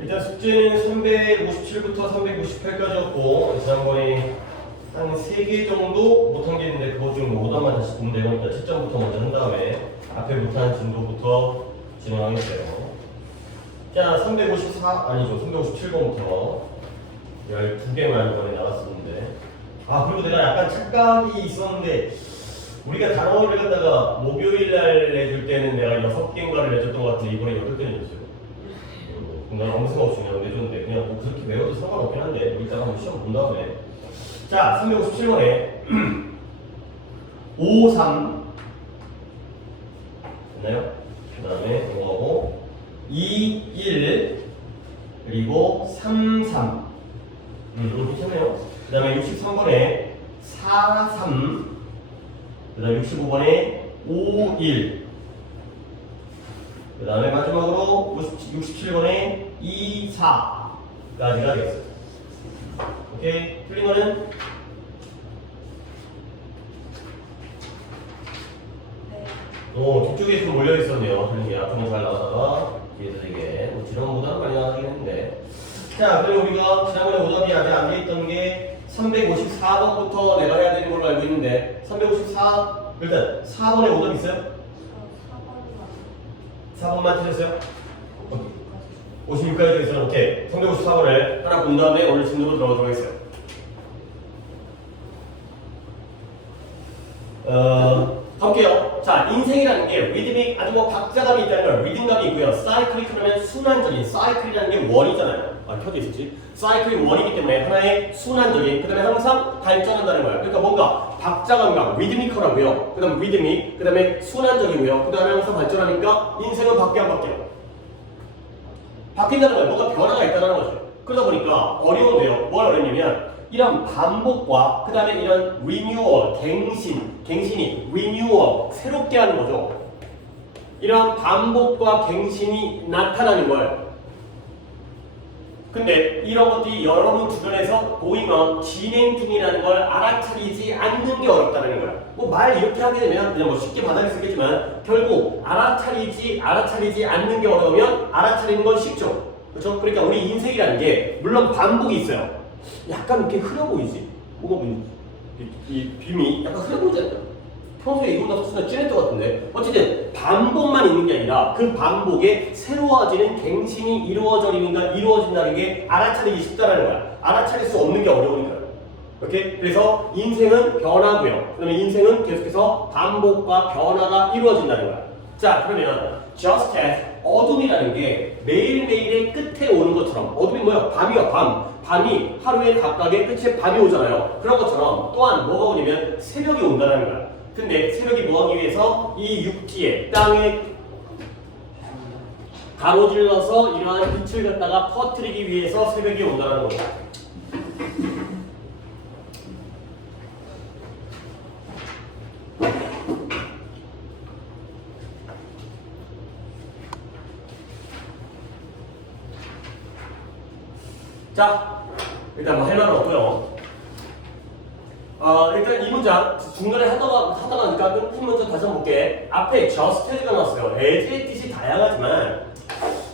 일단 숙제는 357부터 398까지였고 지난번에 한 3개 정도 못한 게 있는데 그거 중 오답만 다시 보면 되고 일단 채점부터 먼저 한 다음에 앞에 못한 진도부터 진행하겠어요. 자, 354 아니죠. 357번부터 12개만 이번에 나갔었는데 그리고 내가 약간 착각이 있었는데 우리가 단어를 갖다가 목요일날 내줄 때는 내가 6개인가를 내줬던 것 같은데 이번에 8개 내줬어요. 난 아무 생각 없이 그냥 내줬는데 그냥 뭐 그렇게 외워도 상관없긴 한데 이따가 한번 시험 본 다음에 자 357번에 53 됐나요? 그 다음에 이거하고 21 그리고 33 괜찮네요. 그 다음에 63번에 43 그 다음에 65번에 51 그 다음에 마지막으로 67번에 24까지가 되겠어요. 오케이? 틀린 거는? 뒤쪽에 좀 몰려있었네요. 틀린 게 앞으로 잘 나가다가 뒤에서 되게 지난번보다는 많이 나가긴 했는데 자, 그리고 우리가 지난번에 오답이 아직 안 돼 있던 게 354번부터 내가 해야 되는 걸로 알고 있는데 354 일단 4번에 오답 있어요? 4번만 틀렸어요? 56까지 있어요. 오케이. 354번을 하나 본 다음에 오늘 진도로 들어가도록 하겠어요. 볼게요. 자, 인생이라는 게 리드믹 아주 박자감이 있다는 걸 리듬감이 있고요. 사이클이 그러면 순환적인 사이클이라는 게 원이잖아요. 켜져 있었지? 사이클이 원이기 때문에 하나의 순환적인 그 다음에 항상 발전한다는 거예요. 그러니까 뭔가 박자감과 리드미컬하고요. 그 다음에 리드믹, 그 다음에 순환적이고요. 그 다음에 항상 발전하니까 인생은 바뀌어 안 바뀌어요. 바뀐다는 거예요. 뭔가 변화가 있다는 거죠. 그러다 보니까 어려운데요. 뭘 어렵냐면 이런 반복과 그 다음에 이런 리뉴얼, 갱신이 리뉴얼, 새롭게 하는 거죠. 이런 반복과 갱신이 나타나는 거예요. 근데 이런 것들이 여러분 주변에서 보이면 진행 중이라는 걸 알아차리지 않는 게 어렵다는 거야. 뭐 말 이렇게 하게 되면 그냥 뭐 쉽게 받아들일 수 있겠지만 결국 알아차리지 않는 게 어려우면 알아차리는 건 쉽죠. 그렇죠? 그러니까 우리 인생이라는 게 물론 반복이 있어요. 약간 이렇게 흐려 보이지? 뭐가 보이지? 이 빔이 약간 흐려 보이잖아요. 평소에 이보다 속수가 진했던 것 같은데 어쨌든 반복만 있는 게 아니라 그 반복에 새로워지는 갱신이 이루어진다는 게 알아차리기 쉽다는 거야. 알아차릴 수 없는 게 어려우니까요. 오케이? 그래서 인생은 변화고요. 그 다음에 인생은 계속해서 반복과 변화가 이루어진다는 거야. 자, 그러면 just as 어둠이라는 게 매일매일의 끝에 오는 것처럼 어둠이 뭐야? 밤이요, 밤. 밤이 하루에 각각의 끝에 밤이 오잖아요. 그런 것처럼 또한 뭐가 오냐면 새벽이 온다는 거야. 근데 새벽이 뭐하기 위해서 이 육지에 땅에 가로질러서 이러한 빛을 갖다가 퍼뜨리기 위해서 새벽이 온다는 거야. 자, 일단 뭐 할 말은 없고요. 일단 이 문장 중간에 하다가니까 큰 문장 다시 한번 볼게. 앞에 just as가 나왔어요. as의 뜻이 다양하지만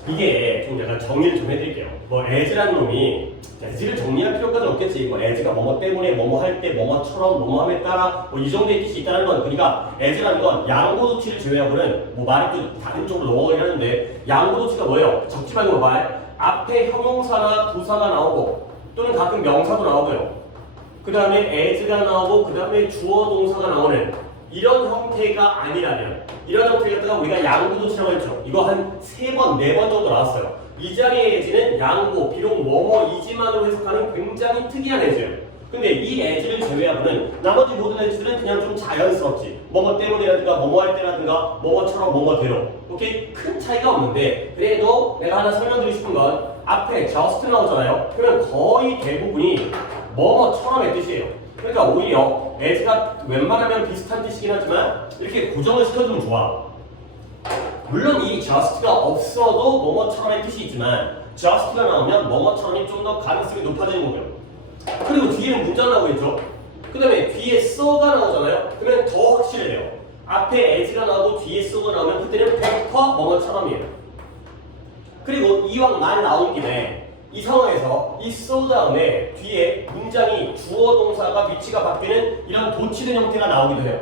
이게 좀 약간 정의를 좀 해드릴게요. 뭐 as라는 놈이 as를 정리할 필요까지 없겠지. 뭐 as가 뭐뭐 때문에 뭐뭐 할 때 뭐뭐처럼 뭐뭐함에 따라 뭐 이 정도의 뜻이 있다는 건 그러니까 as라는 건 양보도치를 제외하고는 뭐 말이 또 다른 쪽으로 넘어가긴 하는데 양보도치가 뭐예요? 적지 말고 말 앞에 형용사나 부사가 나오고 또는 가끔 명사도 나오고요. 그 다음에 as가 나오고 그 다음에 주어 동사가 나오는 이런 형태가 아니라면 이런 형태 갖다가 우리가 양보도치라고 했죠. 이거 한 3번, 4번 정도 나왔어요. 이 장의 as는 양보, 비록 뭐뭐이지만으로 해석하는 굉장히 특이한 as예요. 근데 이 as를 제외하고는 나머지 모든 as들은 그냥 좀 자연스럽지. 뭐뭐 때문이라든가 뭐뭐 할 때라든가 뭐뭐처럼 뭐뭐대로. 오케이? 큰 차이가 없는데 그래도 내가 하나 설명드리고 싶은 건 앞에 just 나오잖아요. 그러면 거의 대부분이 뭐뭐처럼의 뜻이에요. 그러니까 오히려 as가 웬만하면 비슷한 뜻이긴 하지만 이렇게 고정을 시켜주면 좋아. 물론 이 just가 없어도 뭐뭐처럼의 뜻이 있지만 just가 나오면 뭐뭐처럼이 좀 더 가능성이 높아지는 거고요. 그리고 뒤에는 문장 나오고 있죠. 그 다음에 뒤에 so가 나오잖아요. 그러면 더 확실해요. 앞에 as가 나오고 뒤에 so가 나오면 그때는 100% 뭐뭐처럼이에요. 그리고 이왕 말 나온 김에 이 상황에서 이 so 다음에 뒤에 문장이 주어 동사가 위치가 바뀌는 이런 도치된 형태가 나오기도 해요.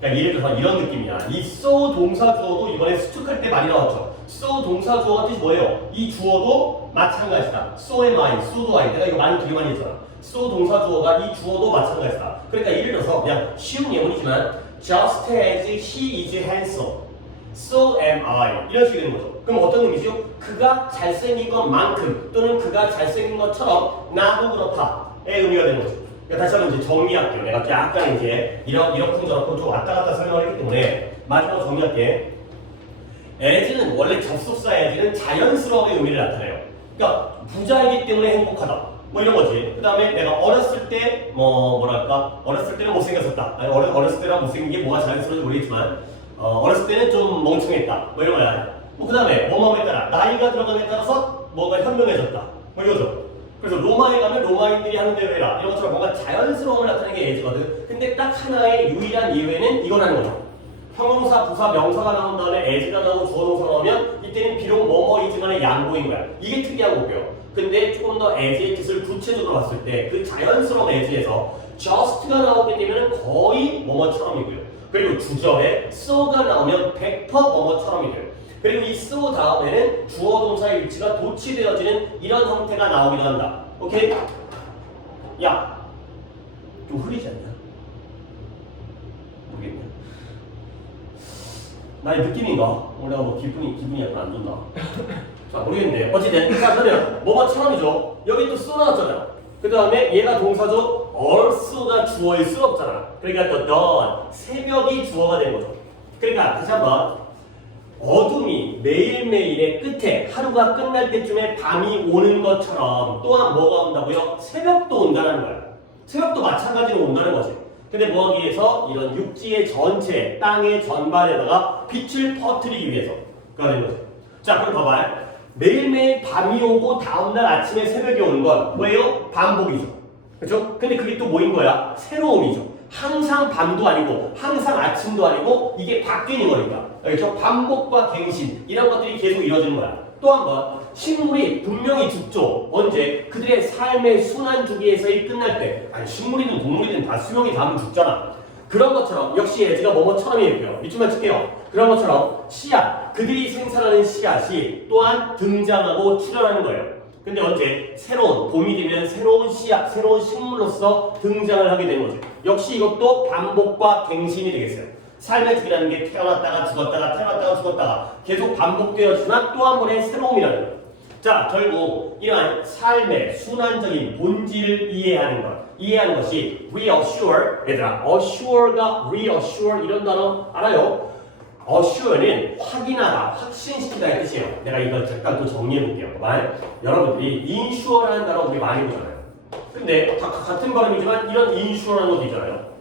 그러니까 예를 들어서 이런 느낌이야. 이 so 동사 주어도 이번에 수특할 때 많이 나왔죠. so 동사 주어가 뜻이 뭐예요? 이 주어도 마찬가지다. so am I, so do I. 내가 이거 되게 많이 했잖아. so 동사 주어가 이 주어도 마찬가지다. 그러니까 예를 들어서 그냥 쉬운 예문이지만 just as he is handsome, so am I 이런 식이 되는 거죠. 그럼 어떤 의미죠? 그가 잘생긴 것만큼 또는 그가 잘생긴 것처럼 나도 그렇다의 의미가 되는 거죠. 그러니까 다시 한번 이제 정리할게요. 내가 약간 이제 이렇고 저렇고 좀 왔다 갔다 설명을 했기 때문에 마지막으로 정리할게. as는 원래 접속사 as는 자연스러움의 의미를 나타내요. 그러니까 부자이기 때문에 행복하다. 뭐 이런 거지. 그 다음에 내가 어렸을 때 어렸을 때는 못생겼었다. 아니, 어렸을 때랑 못생긴 게 뭐가 자연스러운지 모르겠지만 어렸을 때는 좀 멍청했다. 뭐 이런 거야. 뭐 그 다음에 뭐뭐에 따라 나이가 들어감에 따라서 뭐가 현명해졌다. 뭐 이거죠. 그래서 로마에 가면 로마인들이 하는 대로 해라. 이런 것처럼 뭔가 자연스러움을 나타내는 게 as거든. 근데 딱 하나의 유일한 예외는 이거라는 거죠. 형용사, 부사, 명사가 나온 다음에 as가 나오고 주어 동사가 나오면 이때는 비록 뭐뭐이지만의 양보인 거야. 이게 특이한 거고요. 근데 조금 더 as의 뜻을 구체적으로 봤을 때 그 자연스러운 as에서 just가 나오게 되면 거의 뭐뭐처럼이고요. 그리고 주절에 so가 나오면 100% 뭐뭐처럼이 돼요. 그리고 이 so 다음에는 주어 동사의 위치가 도치되어지는 이런 형태가 나오기도 한다. 오케이? 야, 좀 흐리지 않냐? 모르겠네. 나의 느낌인가? 내가 뭐 기분이 약간 안 좋나? 자, 모르겠네. 어쨌든 자, 그러면 뭐뭐처럼이죠. 여기 또 so 나왔잖아요. 그 다음에 얘가 동사죠. also가 주어일 수 없잖아. 그러니까 또 dawn, 새벽이 주어가 된 거죠. 그러니까 다시 한번 어둠이 매일매일의 끝에 하루가 끝날 때쯤에 밤이 오는 것처럼 또한 뭐가 온다고요? 새벽도 온다는 거야. 새벽도 마찬가지로 온다는 거지. 근데 뭐 하기 위해서? 이런 육지의 전체, 땅의 전반에다가 빛을 퍼뜨리기 위해서 그러는 거지. 자, 그럼 봐봐요. 매일매일 밤이 오고 다음날 아침에 새벽이 오는 건 뭐예요? 반복이죠. 그렇죠? 근데 그게 또 뭐인 거야? 새로움이죠. 항상 밤도 아니고 항상 아침도 아니고 이게 바뀌는 거니까. 그렇죠? 반복과 갱신 이런 것들이 계속 이루어지는 거야. 또 한 번 식물이 분명히 죽죠. 언제? 그들의 삶의 순환 주기에서의 끝날 때. 아니 식물이든 동물이든 다 수명이 닿으면 죽잖아. 그런 것처럼 역시 예지가 뭐뭐처럼이에요. 밑줄만 칠게요. 그런 것처럼 씨앗, 그들이 생산하는 씨앗이 또한 등장하고 출현하는 거예요. 근데 언제? 새로운 봄이 되면 새로운 씨앗, 새로운 식물로서 등장을 하게 되는 거죠. 역시 이것도 반복과 갱신이 되겠어요. 삶의 주기라는 게 태어났다가 죽었다가 태어났다가 죽었다가 계속 반복되어지만 또 한 번의 새로움이라는 거예요. 자, 결국 이러한 삶의 순환적인 본질을 이해하는 것이 reassure. 얘들아, assure가 reassure 이런 단어 알아요? assure는 확인하다, 확신시키다의 뜻이에요. 내가 이걸 잠깐 또 정리해볼게요. 여러분들이 insure라는 단어 우리 많이 보잖아요. 근데 같은 발음이지만 이런 insure라는 것도 있잖아요.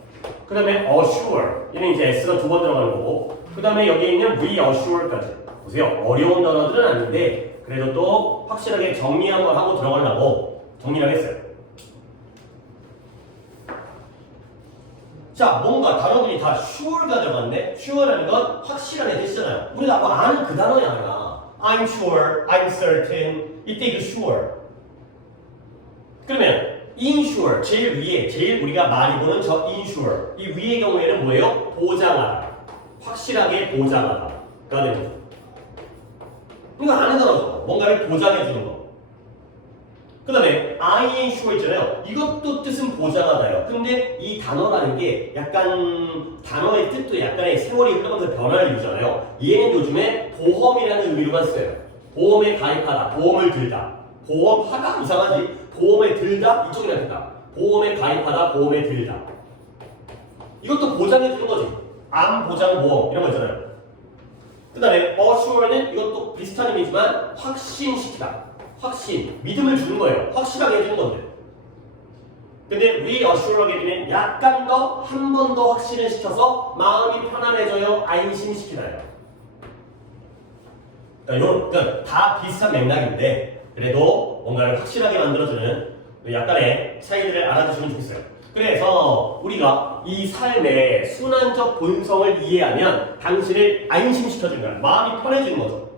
그 다음에 assure, 얘는 이제 s가 두 번 들어가는 거고, 그 다음에 여기에 있는 reassure까지. 보세요. 어려운 단어들은 아닌데 그래도 또 확실하게 정리 한번 하고 들어가려고 정리를 하겠어요. 자, 뭔가 단어들이 다 sure가 들어갔네. sure라는 건 확실하게 뜻이잖아요. 우리가 뭐 아는 그 단어야 아니야. I'm sure, I'm certain. 이때 이거 sure. 그러면 insure, 제일 우리가 많이 보는 저 insure. 이 위의 경우에는 뭐예요? 보장하다. 확실하게 보장하다가 되는 거죠. 이거 아는 단어죠. 뭔가를 보장해주는 거. 그 다음에 I insure 있잖아요. 이것도 뜻은 보장하다요. 근데 이 단어라는 게 약간 단어의 뜻도 약간의 세월이 흘러가면서 변화를 이루잖아요. 얘는 요즘에 보험이라는 의미로만 써요. 보험에 가입하다, 보험을 들다. 보험하다? 이상하지? 보험에 들다? 이쪽이라 된다. 보험에 가입하다, 보험에 들다. 이것도 보장해주는 거지. 암 보장 보험 이런 거 있잖아요. 그 다음에 assure는 이것도 비슷한 의미지만 확신시키다. 확신, 믿음을 주는 거예요. 확실하게 해주는 건데. 근데 reassure하게 되면 약간 더, 한 번 더 확신을 시켜서 마음이 편안해져요. 안심시키나요. 그러니까 다 비슷한 맥락인데 그래도 뭔가를 확실하게 만들어주는 약간의 차이들을 알아두시면 좋겠어요. 그래서 우리가 이 삶의 순환적 본성을 이해하면 당신을 안심시켜주는 거야. 마음이 편해지는 거죠.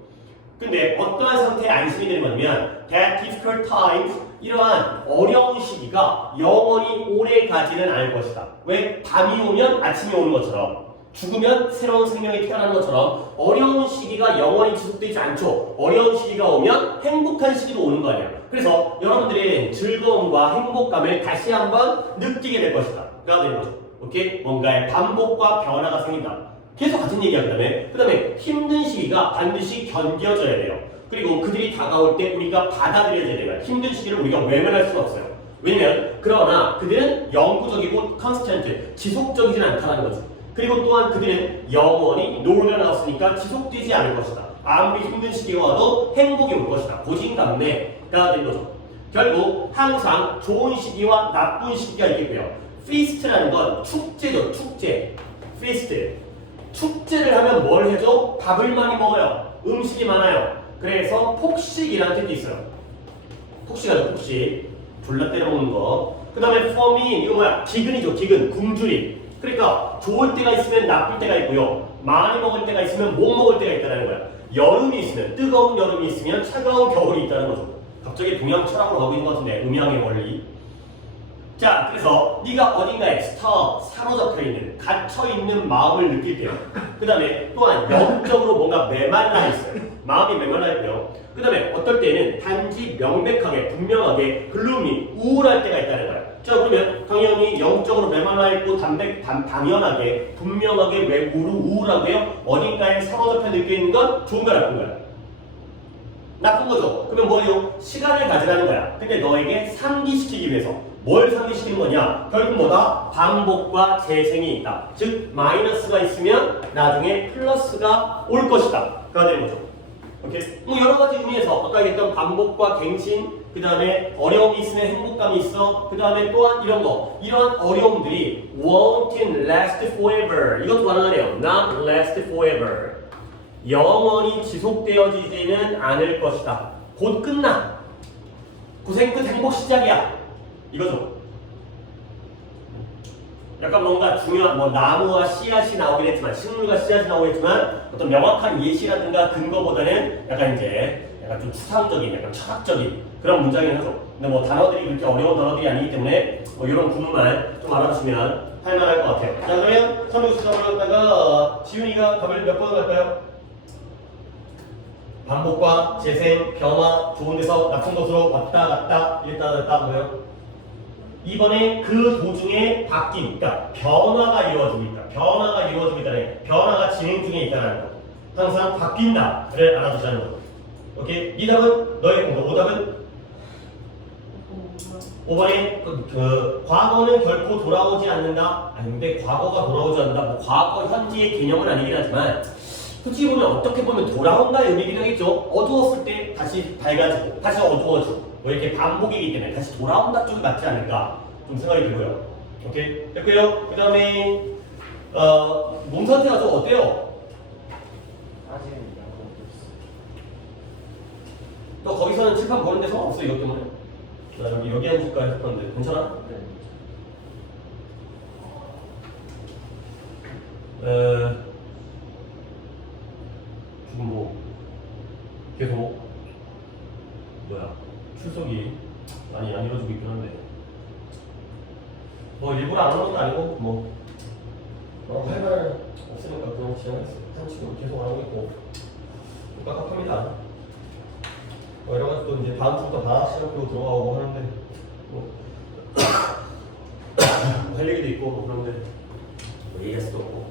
근데 어떠한 상태에 안심이 되는 거냐면 that difficult times 이러한 어려운 시기가 영원히 오래 가지는 않을 것이다. 왜? 밤이 오면 아침이 오는 것처럼 죽으면 새로운 생명이 태어나는 것처럼 어려운 시기가 영원히 지속되지 않죠. 어려운 시기가 오면 행복한 시기도 오는 거 아니야. 그래서 여러분들의 즐거움과 행복감을 다시 한번 느끼게 될 것이다. 그래야 되는 거죠. 오케이? 뭔가의 반복과 변화가 생긴다. 계속 같은 얘기하기 그 다음에 힘든 시기가 반드시 견뎌져야 돼요. 그리고 그들이 다가올 때 우리가 받아들여야 돼요. 힘든 시기를 우리가 외면할 수는 없어요. 왜냐면 그러나 그들은 영구적이고 컨스턴트, 지속적이진 않다는 거죠. 그리고 또한 그들은 영원히 놀려나왔으니까 지속되지 않을 것이다. 아무리 힘든 시기가 와도 행복이 올 것이다. 고진감래가 되는 거죠. 결국 항상 좋은 시기와 나쁜 시기가 있겠고요. 피스트라는 건 축제죠. 축제. 피스트. 축제를 하면 뭘 해줘? 밥을 많이 먹어요. 음식이 많아요. 그래서 폭식이라는 뜻도 있어요. 폭식하죠. 폭식. 졸라 때려먹는 거. 그 다음에 for me 이거 뭐야? 기근이죠. 기근. 굶주림. 그러니까 좋을 때가 있으면 나쁠 때가 있고요. 많이 먹을 때가 있으면 못 먹을 때가 있다는 거야. 여름이 있으면 뜨거운 여름이 있으면 차가운 겨울이 있다는 거죠. 갑자기 동양 철학으로 가고 있는 것 같은데 음양의 원리. 자, 그래서 네가 어딘가에 사로잡혀 있는, 갇혀 있는 마음을 느낄게요. 그 다음에 또한 영적으로 뭔가 메말라 있어요. 마음이 메말라 있고요. 그 다음에 어떨 때는 단지 명백하게, 분명하게, 글룸이 우울할 때가 있다는 거예요. 자, 그러면 당연히 영적으로 메말라 있고 당연하게, 분명하게 왜 우울하고요? 어딘가에 사로잡혀 느끼는 건 좋은 거야, 나쁜 거야? 나쁜 거죠. 그러면 뭐예요? 시간을 가지라는 거야. 근데 너에게 상기시키기 위해서 뭘 상기시키는 거냐? 결국 뭐다? 반복과 재생이 있다. 즉 마이너스가 있으면 나중에 플러스가 올 것이다. 가 되는 거죠. 오케이? 뭐 여러 가지 의미에서 아까 얘기했던 반복과 갱신, 그 다음에 어려움이 있으면 행복감이 있어. 그 다음에 또한 이런 거, 이런 어려움들이 won't last forever. 이것도 가능하네요. Not last forever. 영원히 지속되어지지는 않을 것이다. 곧 끝나. 고생 끝 행복 시작이야. 이거죠. 약간 뭔가 중요한 뭐 나무와 씨앗이 나오긴 했지만 식물과 씨앗이 나오긴 했지만 어떤 명확한 예시라든가 근거보다는 약간 이제 약간 좀 추상적인 약간 철학적인 그런 문장이긴 하죠. 근데 뭐 단어들이 그렇게 어려운 단어들이 아니기 때문에 뭐 이런 구문만 좀 알아두시면 할만할 것 같아요. 자, 그러면 선우 수정을 갖다가 지훈이가 답을 몇 번 갈까요? 반복과 재생, 변화, 좋은 데서 나쁜 곳으로 왔다 갔다 이랬다 갔다 뭐예요? 이번에 그 도중에 바뀜, 그러니까 변화가 이루어지고 있다. 변화가 이루어지고 있다는 변화가 진행 중에 있다는 거. 항상 바뀐다를 알아두자는 거. 오케이? 이 답은 너의 오답은 5번에 과거는 결코 돌아오지 않는다. 아니 근데 과거가 돌아오지 않는다. 뭐 과거 현재의 개념은 아니긴 하지만 솔직히 보면 어떻게 보면 돌아온다의 의미긴 하겠죠. 어두웠을 때 다시 밝아지고 다시 어두워지고 뭐 이렇게 반복이기 때문에 다시 돌아온다 쪽이 맞지 않을까 좀 생각이 들고요. 오케이? 됐고요. 그 다음에 몸 상태가 좀 어때요? 또 거기서는 칠판 보는 데서 없어 이것 때문에. 나 여기 앉을까 했었는데 괜찮아? 지금 뭐 계속 뭐야 출석이 많이 안 이루어지고 있긴 한데 뭐 일부러 안 하는 것도 아니고 뭐 할 말 없으니까 그냥 진행했어요. 지금 계속 안 하고 있고 깝깝합니다. 뭐 이런 것도 이제 다음 주부터 방학 시작으로 들어가고 하는데 뭐 할 얘기도 있고 뭐 그런데 뭐 얘기할 수도 없고.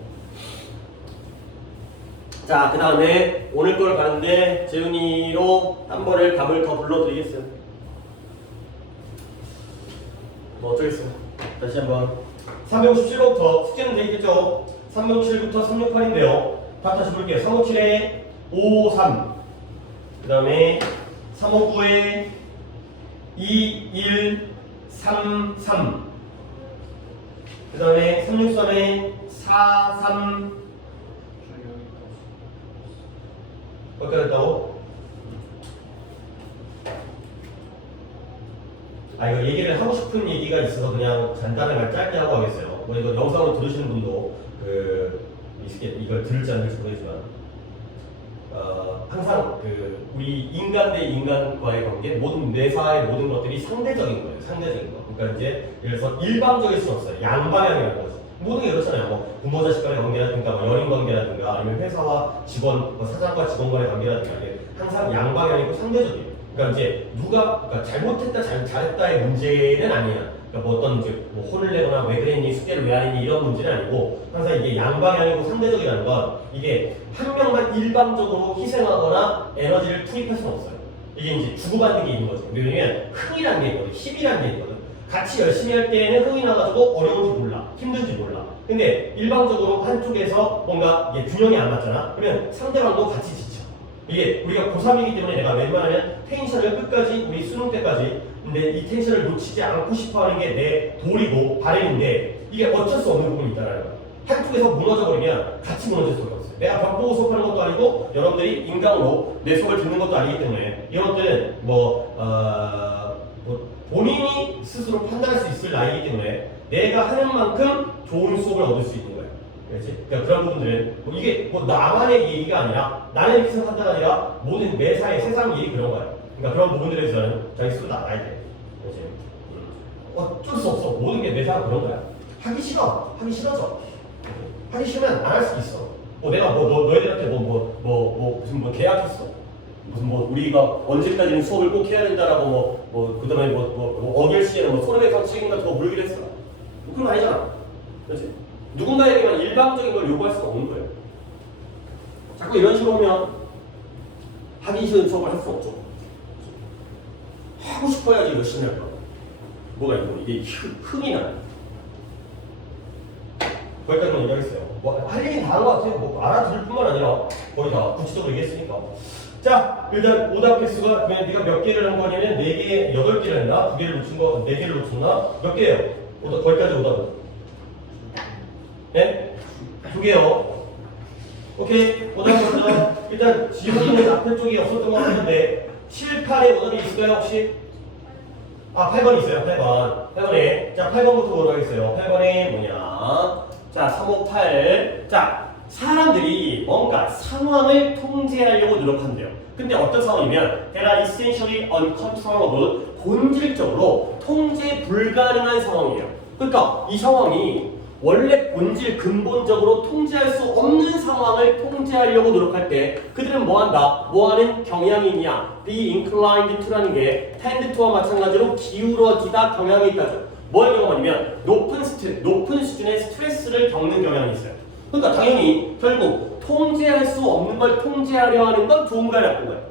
자, 그 다음에 오늘 걸 가는데 재훈이로 한 번을 답을 더 불러드리겠어요. 뭐 어쩌겠어요. 다시 한번 357부터 숙제는 돼 있겠죠? 367부터 368인데요. 답 다시 볼게요. 357에 553 그 다음에 359에 2133 그 다음에 363에 43 어떻게 됐다고? 이거 얘기를 하고 싶은 얘기가 있어서 그냥 간단하게 짧게 하고 가겠어요. 뭐 이거 영상으로 들으시는 분도 이걸 들을지 안 들을지 모르겠지만 항상 그 우리 인간 대 인간과의 관계, 모든 뇌사의 모든 것들이 상대적인 거예요. 상대적인 거. 그러니까 이제 예를 들어서 일방적일 수 없어요. 양방향이라는 거죠. 모든 게 그렇잖아요. 뭐 부모 자식 간의 관계라든가, 뭐 연인 관계라든가, 아니면 회사와 직원, 뭐 사장과 직원 간의 관계라든가, 이게 항상 양방향이고 상대적이에요. 그러니까 이제 누가 그러니까 잘못했다, 잘했다의 문제는 아니에요. 그러니까 뭐 어떤 이제 뭐 혼을 내거나 왜 그랬니, 숙제를 왜 안 했니 이런 문제는 아니고 항상 이게 양방향이고 상대적이라는 건 이게 한 명만 일방적으로 희생하거나 에너지를 투입할 수는 없어요. 이게 이제 주고받는 게 있는 거죠. 왜냐면 흥이라는 게 있거든, 힘이라는 게 있거든. 같이 열심히 할 때에는 흥이 나가지고 어려운지 몰라, 힘든지 몰라. 근데 일방적으로 한쪽에서 뭔가 이게 균형이 안 맞잖아. 그러면 상대방도 같이 지쳐. 이게 우리가 고3이기 때문에 내가 웬만하면 텐션을 끝까지 우리 수능 때까지 근데 이 텐션을 놓치지 않고 싶어 하는 게 내 도리고 바램인데 이게 어쩔 수 없는 부분이 있다는 거야. 한쪽에서 무너져 버리면 같이 무너질 수가 없어요. 내가 벽 보고 수업하는 것도 아니고 여러분들이 인강으로 내 수업을 듣는 것도 아니기 때문에 이런 것들은 본인이 스스로 판단할 수 있을 나이이기 때문에 내가 하는 만큼 좋은 수업을 얻을 수 있는 거예요. 그렇지? 그러니까 그런 부분들은 이게 나만의 얘기가 아니라 나는 이렇게 생각한다가 아니라 모든 매사의 세상 일이 그런 거예요. 그러니까 그런 부분들에 대해서는 자기 스스로 알아야 돼. 그렇지? 어쩔 수 없어. 모든 게 매사가 그런 거야. 하기 싫어. 하기 싫어져. 하기 싫으면 안 할 수 있어. 내가 너희들한테 무슨 계약했어. 무슨 우리가 언제까지는 수업을 꼭 해야 된다라고 그다음에 어길 시에는 손해배상 책임 같은 거 물기로 했어. 그런 거 아니잖아. 그렇지? 누군가에게만 일방적인 걸 요구할 수가 없는 거예요. 자꾸 이런 식으로 하면 하기 싫은 수업을 할 수 없죠. 하고 싶어야지 열심히 할 거야. 뭐가 있고 이게 흥이 나요. 거기까지만 얘기하겠어요. 할 얘기 다 한 것 같아요. 알아들을 뿐만 아니라 거의 다 구체적으로 얘기했으니까. 자, 일단 오답 횟수가 그냥 네가 몇 개를 한 거냐면 4개, 8개를 했나? 2개를 놓친 거, 4개를 놓쳤나? 몇 개예요? 거기까지 오답은? 네? 2개요. 오케이. 오답 먼저. 일단 지금은 앞에 쪽이 없었던 것 같은데 7, 8에 오답이 있을까요 혹시? 8번 있어요. 8번에. 자, 8번부터 보도록 하겠어요. 8번에 뭐냐? 자, 358. 자, 사람들이 뭔가 상황을 통제하려고 노력한대요. 근데 어떤 상황이면 they are essentially uncontrollable, 본질적으로 통제 불가능한 상황이에요. 그러니까 이 상황이 원래 본질 근본적으로 통제할 수 없는 상황을 통제하려고 노력할 때 그들은 뭐한다? 뭐하는 경향이 있냐? be inclined to라는 게 tend to와 마찬가지로 기울어지다 경향이 있다죠. 뭐의 경험이냐면 높은 수준의 스트레스를 겪는 경향이 있어요. 그러니까 당연히 결국 통제할 수 없는 걸 통제하려 하는 건 좋은가요, 나쁜 거예요?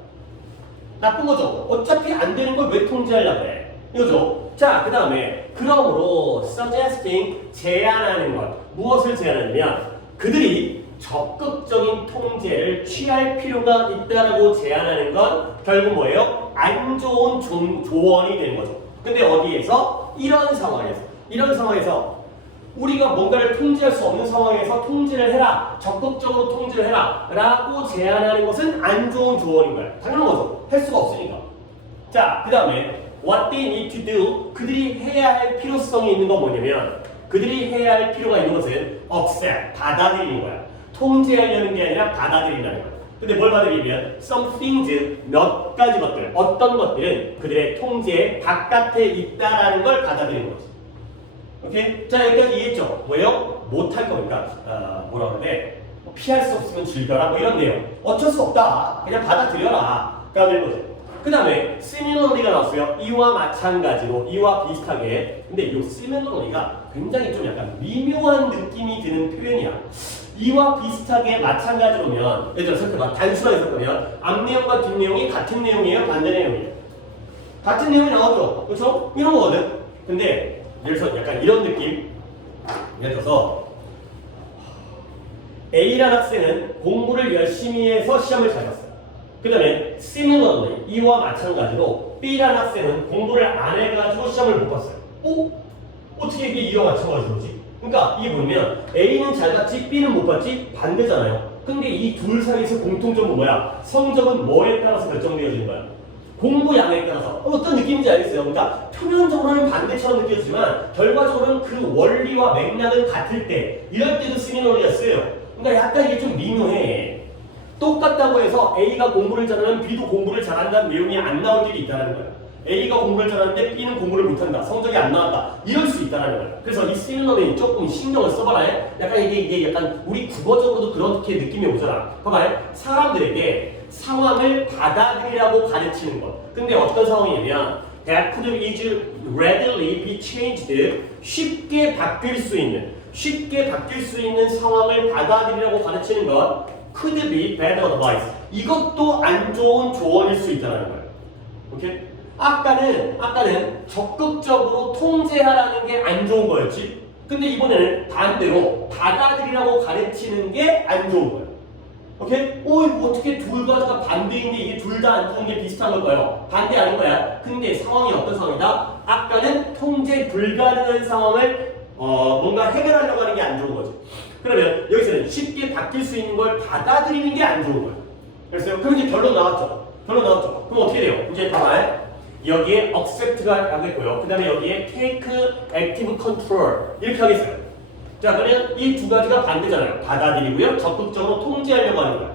나쁜 거죠. 어차피 안 되는 걸 왜 통제하려고 해? 이거죠. 자, 그 다음에 그러므로 suggesting, 제안하는 것. 무엇을 제안하냐면 그들이 적극적인 통제를 취할 필요가 있다라고 제안하는 건 결국 뭐예요? 안 좋은 조언이 되는 거죠. 근데 어디에서? 이런 상황에서 우리가 뭔가를 통제할 수 없는 상황에서 통제를 해라, 적극적으로 통제를 해라 라고 제안하는 것은 안 좋은 조언인 거야. 당연한 거죠. 할 수가 없으니까. 자, 그 다음에 what they need to do, 그들이 해야 할 필요성이 있는 건 뭐냐면 그들이 해야 할 필요가 있는 것은 accept, 받아들이는 거야. 통제하려는 게 아니라 받아들인다는 거야. 근데 뭘 받아들이면 some things, 몇 가지 것들, 어떤 것들은 그들의 통제 바깥에 있다라는 걸 받아들이는 거지. 오케이? 자, 여기까지 이해했죠? 뭐예요? 못할 거니까 뭐라 그러네? 피할 수 없으면 즐겨라 이런 내용. 어쩔 수 없다. 그냥 받아들여라. 가 되는 거죠. 그 다음에 similarly가 나왔어요. 이와 마찬가지로, 이와 비슷하게. 근데 이 similarly가 굉장히 좀 약간 미묘한 느낌이 드는 표현이야. 이와 비슷하게 마찬가지로면, 예를 들어서 단순하게 썼다면 앞내용과 뒷내용이 같은 내용이에요? 반대 내용이에요? 같은 내용이 나오죠? 그렇죠? 이런 거거든. 근데 예를 들어서 약간 이런 느낌. 예를 들어서 A라는 학생은 공부를 열심히 해서 시험을 잘 봤어요. 그 다음에 similarly, 이와 마찬가지로 B라는 학생은 공부를 안 해가지고 시험을 못 봤어요. 어떻게 이게 이와 마찬가지로지? 그러니까 이게 보면 A는 잘 봤지 B는 못 봤지 반대잖아요. 근데 이 둘 사이에서 공통점은 뭐야? 성적은 뭐에 따라서 결정되어지는 거야? 공부 양에 따라서. 어떤 느낌인지 알겠어요? 그러니까 표면적으로는 반대처럼 느껴지지만 결과적으로는 그 원리와 맥락은 같을 때 이럴 때도 similarly가 쓰여요. 그러니까 약간 이게 좀 미묘해. 똑같다고 해서 A가 공부를 잘하면 B도 공부를 잘한다는 내용이 안 나올 일이 있다는 거야. A가 공부를 잘하는데 B는 공부를 못한다. 성적이 안 나왔다. 이럴 수 있다는 거야. 그래서 이 시밀러는 조금 신경을 써봐라. 약간 이게 약간 우리 국어적으로도 그렇게 느낌이 오잖아. 봐봐. 사람들에게 상황을 받아들이라고 가르치는 것. 근데 어떤 상황이냐면 that could readily be changed. 쉽게 바뀔 수 있는 상황을 받아들이라고 가르치는 것 could be bad advice. 이것도 안 좋은 조언일 수 있다는 거야. 오케이? 아까는 적극적으로 통제하라는 게 안 좋은 거였지. 근데 이번에는 반대로 받아들이라고 가르치는 게 안 좋은 거야. 오케이? 어떻게 둘 다 반대인데 이게 둘 다 안 좋은 게 비슷한 걸까요? 반대 아닌 거야. 근데 상황이 어떤 상황이다? 아까는 통제 불가능한 상황을 뭔가 해결하려고 하는 게 안 좋은 거지. 그러면 여기서는 쉽게 바뀔 수 있는 걸 받아들이는 게 안 좋은 거야. 그래서 그럼 이제 결론 나왔죠. 그럼 어떻게 돼요? 이제 봐봐요. 여기에 accept가 하겠고요. 그 다음에 여기에 take active control 이렇게 하겠어요. 자, 그러면 이 두 가지가 반대잖아요. 받아들이고요. 적극적으로 통제하려고 하는 거야.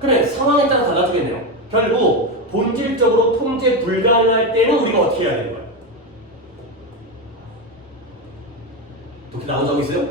그래, 상황에 따라 달라지겠네요. 결국 본질적으로 통제 불가능할 때는 우리가 어떻게 해야 되는 거야? 이렇게 나온 적 있어요?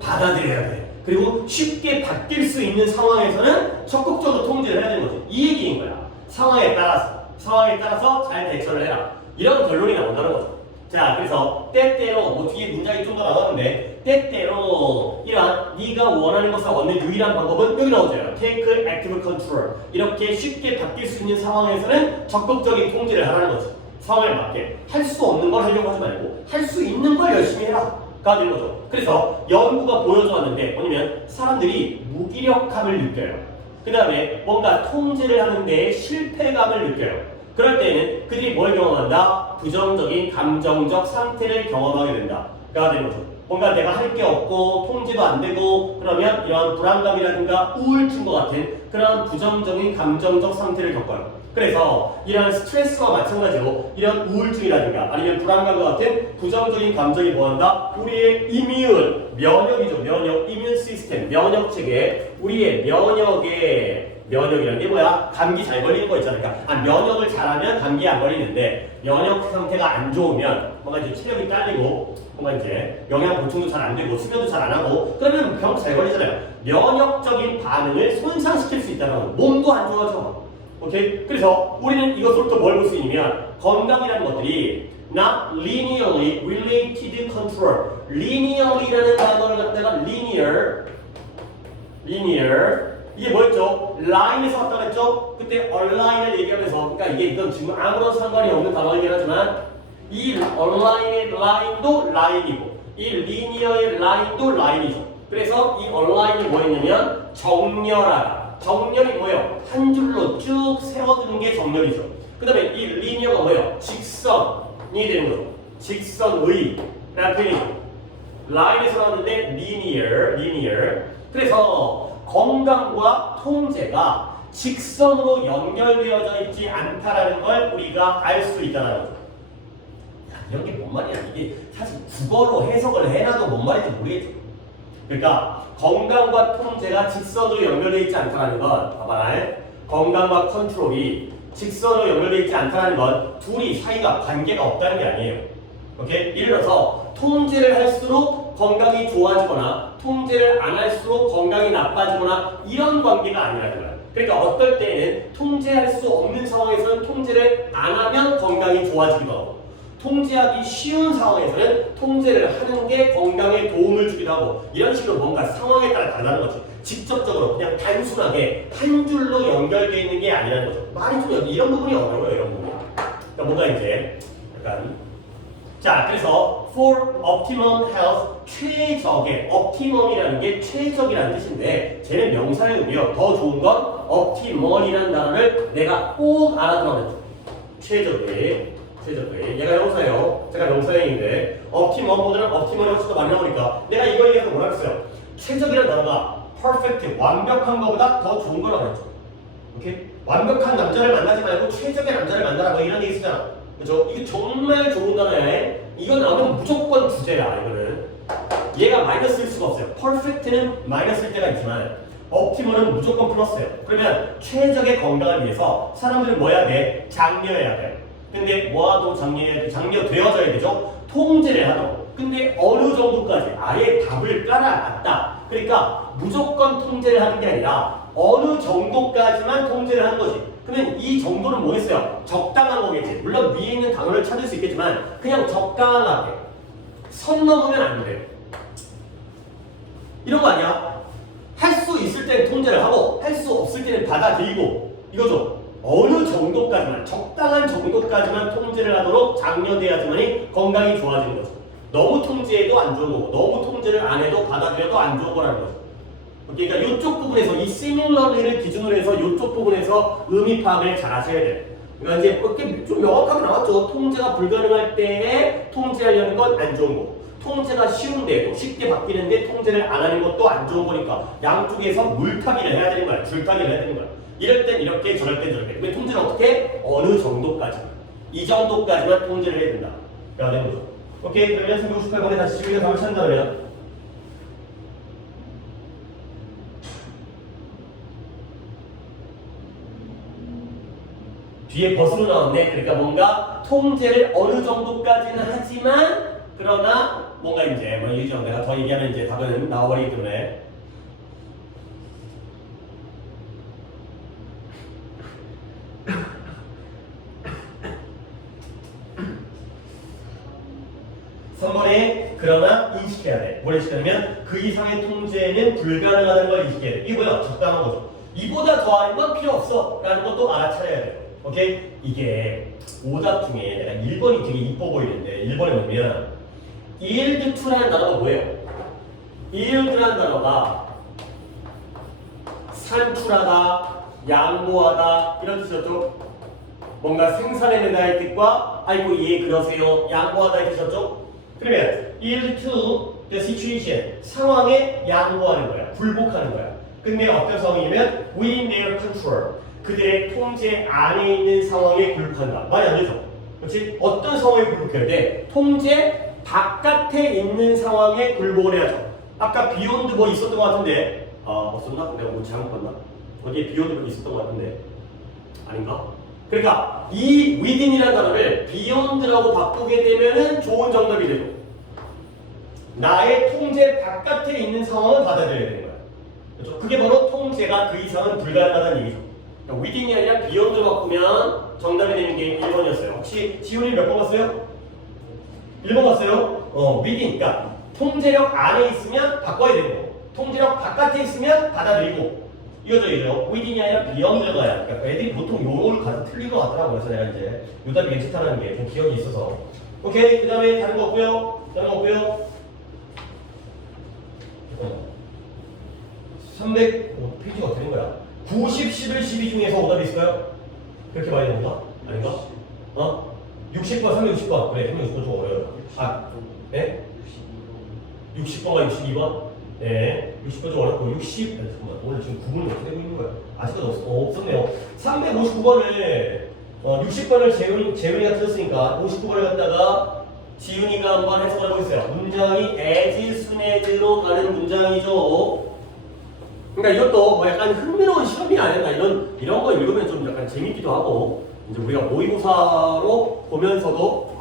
받아들여야 돼. 그리고 쉽게 바뀔 수 있는 상황에서는 적극적으로 통제를 해야 되는 거지. 이 얘기인 거야. 상황에 따라서 잘 대처를 해라. 이런 결론이 나온다는 거죠. 자, 그래서 때때로 뒤에 문장이 좀 더 나왔는데 때때로 이러한 네가 원하는 것을 얻는 유일한 방법은 여기 나오잖아요. Take active control. 이렇게 쉽게 바뀔 수 있는 상황에서는 적극적인 통제를 하라는 거죠. 상황에 맞게 할 수 없는 걸 하려고 하지 말고 할 수 있는 걸 열심히 해라. 가 되는 거죠. 그래서 연구가 보여줘 왔는데 뭐냐면 사람들이 무기력함을 느껴요. 그 다음에 뭔가 통제를 하는데 실패감을 느껴요. 그럴 때는 그들이 뭘 경험한다? 부정적인 감정적 상태를 경험하게 된다. 가 되는 거죠. 뭔가 내가 할 게 없고 통제도 안 되고 그러면 이런 불안감이라든가 우울증과 같은 그런 부정적인 감정적 상태를 겪어요. 그래서 이런 스트레스와 마찬가지로 이런 우울증이라든가 아니면 불안감과 같은 부정적인 감정이 뭐한다? 우리의 면역이죠. 이뮨 시스템, 면역체계, 우리의 면역이라는 게 뭐야? 감기 잘 걸리는 거 있잖아요. 그러니까 면역을 잘하면 감기 안 걸리는데 면역 상태가 안 좋으면 뭔가 이제 체력이 딸리고 뭔가 이제 영양 보충도 잘 안 되고 수면도 잘 안 하고 그러면 병 잘 걸리잖아요. 면역적인 반응을 손상시킬 수 있다는 거. 몸도 안 좋아져. 오케이? 그래서 우리는 이것으로부터 뭘 볼 수 있냐면 건강이라는 것들이 not linearly related control. linearly라는 단어를 갖다가 linear 이게 뭐였죠? line에서 왔다고 했죠? 그때 align을 얘기하면서 그러니까 이건 지금 아무런 상관이 없는 단어이긴 하지만 이 align의 line도 line이고 이 linear의 line도 line이죠. 그래서 이 align이 뭐였냐면 정렬하다. 정렬이 뭐예요? 한 줄로 쭉 세워두는 게 정렬이죠. 그 다음에 이 리니어가 뭐예요? 직선이 되는 거죠. 직선의 라는 표현이죠. 라인에서 나왔는데 linear. 그래서 건강과 통제가 직선으로 연결되어져 있지 않다라는 걸 우리가 알 수 있다는 거죠. 야, 이런 게 뭔 말이야? 이게 사실 국어로 해석을 해놔도 뭔 말인지 모르겠죠. 그러니까 건강과 통제가 직선으로 연결되어 있지 않다는 건 봐봐라. 건강과 컨트롤이 직선으로 연결되어 있지 않다는 건 둘이 사이가 관계가 없다는 게 아니에요. 오케이? 예를 들어서 통제를 할수록 건강이 좋아지거나 통제를 안 할수록 건강이 나빠지거나 이런 관계가 아니라는 거야. 그러니까 어떨 때는 통제할 수 없는 상황에서는 통제를 안 하면 건강이 좋아지기도 하고 통제하기 쉬운 상황에서는 통제를 하는 게 건강에 도움을 주기도 하고 이런 식으로 뭔가 상황에 따라 다르다는 거죠. 직접적으로 그냥 단순하게 한 줄로 연결되어 있는 게 아니라는 거죠. 말이 좀 이런 부분이 어려워요. 이런 부분이. 그러니까 뭔가 이제 약간 자, 그래서 for optimum health 최적의 optimum이라는 게 최적이라는 뜻인데 쟤는 명사의 의미요. 더 좋은 건 optimal이라는 단어를 내가 꼭 알아두라고 했죠. 최적의 얘가 명사예요. 제가 명사형인데 optimum보다는 optimal이 훨씬 더 많이 나오니까 내가 이거 얘기해서 뭐라 그랬어요? 최적이라는 단어가 perfect, 완벽한 것보다 더 좋은 거라고 했죠. 오케이? 완벽한 남자를 만나지 말고 최적의 남자를 만나라 뭐 이런 얘기 쓰잖아. 그죠? 이게 정말 좋은 단어야. 이건 나오면 무조건 주제야. 이거는 얘가 마이너스일 수가 없어요. perfect는 마이너스일 때가 있지만 옵티멀은 무조건 플러스예요. 그러면 최적의 건강을 위해서 사람들은 뭐 해야 돼? 장려해야 돼. 근데 뭐하고 장려해야 돼? 장려되어져야 되죠? 통제를 하도록. 근데 어느 정도까지 아예 답을 깔아놨다. 그러니까 무조건 통제를 하는 게 아니라 어느 정도까지만 통제를 하는 거지. 그러면 이 정도는 뭐겠어요? 적당한 거겠지. 물론 위에 있는 단어를 찾을 수 있겠지만 그냥 적당하게. 선 넘으면 안 돼요. 이런 거 아니야? 할 수 있을 때는 통제를 하고 할 수 없을 때는 받아들이고 이거죠. 어느 정도까지만 적당한 정도까지만 통제를 하도록 장려돼야지만이 건강이 좋아지는 거죠. 너무 통제해도 안 좋은 거고 너무 통제를 안 해도 받아들여도 안 좋은 거라는 거죠. 그러니까 이쪽 부분에서 이 similarly를 기준으로 해서 이쪽 부분에서 의미 파악을 잘 하셔야 돼요. 그러니까 이제 이렇게 좀 명확하게 나왔죠. 통제가 불가능할 때에 통제하려는 건 안 좋은 거고 통제가 쉬운데도 쉽게 바뀌는데 통제를 안 하는 것도 안 좋은 거니까 양쪽에서 물타기를 해야 되는 거야. 줄타기를 해야 되는 거야. 이럴 땐 이렇게 저럴 땐 저렇게. 근데 통제는 어떻게? 어느 정도까지. 이 정도까지만 통제를 해야 된다. 라고 되는 거죠. 오케이. 그러면 358번에 다시 지우기가 답을 찾는다 그래요. 뒤에 벗으로 나왔네. 그러니까 뭔가 통제를 어느 정도까지는 하지만 그러나 뭔가 이제 뭐 얘기죠. 내가 더 얘기하면 이제 답은 나와버리기 때문에 선번에 그러나 인식해야 돼. 뭘 인식하냐면 그 이상의 통제는 불가능하다는 걸 인식해야 돼. 이게 뭐야? 적당한 거죠. 이보다 더하는 건 필요 없어 라는 것도 알아차려야 돼요. 오케이? 이게 오답 중에 내가 1번이 되게 이뻐 보이는데 1번에 보면 yield to라는 단어가 뭐예요? yield라는 단어가 산출하다, 양보하다 이런 뜻이었죠? 뭔가 생산해낸다의 뜻과 아이고 예 그러세요 양보하다의 뜻이었죠? 그러면 yield to the situation 상황에 양보하는 거야 굴복하는 거야 근데 어떤 상황이냐면 within their control 그들의 통제 안에 있는 상황에 굴복한다 말이 안 되죠? 그렇지? 어떤 상황에 굴복해야 돼? 통제 바깥에 있는 상황에 굴복을 해야죠 아까 beyond 뭐 있었던 것 같은데 없었나? 내가 뭐 잘못 봤나? 어디에 beyond 뭐 있었던 것 같은데 아닌가? 그러니까 이 within이라는 단어를 beyond라고 바꾸게 되면은 좋은 정답이 되죠. 나의 통제 바깥에 있는 상황은 받아들여야 되는 거야. 그렇죠? 그게 바로 통제가 그 이상은 불가능하다는 얘기죠. 그러니까 within이 아니라 beyond로 바꾸면 정답이 되는 게 1번이었어요. 혹시 지훈이 몇 번 갔어요? 1번 갔어요? within. 그러니까 통제력 안에 있으면 바꿔야 되고 통제력 바깥에 있으면 받아들이고 이거죠, 이죠. within이 아니라 beyond로 가야. 그러니까 애들이 보통 요걸 가서 틀린 것 같더라고요. 그래서 내가 이제 요 답이 괜찮다는 게 좀 기억이 있어서. 오케이, 그 다음에 다른 거 없고요. 다른 거 없고요. 300페이지가 어떻게 된 거야? 90, 11, 12 중에서 오답이 있을까요? 그렇게 많이 되는 건가? 아닌가? 60번, 360번. 그래, 360번 좀 어려워요. 네? 60번과 62번? 네, 60번 좀 어렵고 잠깐만, 오늘 지금 9분이 어떻게 되고 있는 거야? 아직까지 없었네요. 359번을 60번을 재훈이가 틀렸으니까 59번을 갖다가 지훈이가 한번 해석을 해보겠어요. 문장이 as soon as로 가는 문장이죠. 그러니까 이것도 뭐 약간 흥미로운 시험이 아닌가 이런 거 읽으면 좀 약간 재밌기도 하고 이제 우리가 모의고사로 보면서도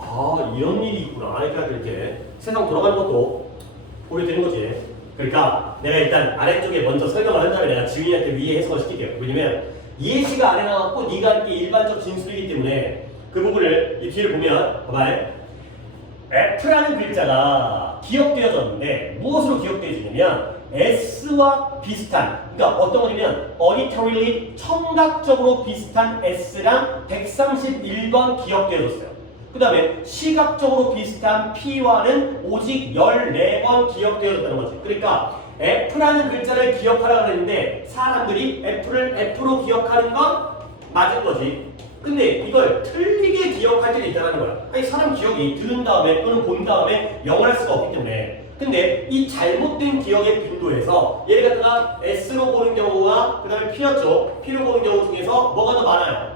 이런 일이 있구나 이렇게 세상 돌아가는 것도 보게 되는 거지. 그러니까 내가 일단 아래쪽에 먼저 설명을 한 다음에 내가 지훈이한테 위에 해석을 시킬게요. 왜냐면 예시가 아래 나왔고 네가 이렇게 일반적 진술이기 때문에 그 부분을 이 뒤를 보면 봐봐요. F라는 글자가 기억되어졌는데 무엇으로 기억되어지냐면 S와 비슷한 그러니까 어떤 거냐면 auditorily 청각적으로 비슷한 S랑 131번 기억되어졌어요. 그 다음에 시각적으로 비슷한 P와는 오직 14번 기억되어졌다는 거지. 그러니까 F라는 글자를 기억하라고 했는데 사람들이 F를 F로 기억하는 건 맞은 거지. 근데 이걸 틀리게 기억할 때도 있다는 거야. 아니 사람 기억이 들은 다음에 또는 본 다음에 영원할 수가 없기 때문에 근데 이 잘못된 기억의 빈도에서 얘를 갖다가 S로 보는 경우가 그 다음에 P였죠. P로 보는 경우 중에서 뭐가 더 많아요?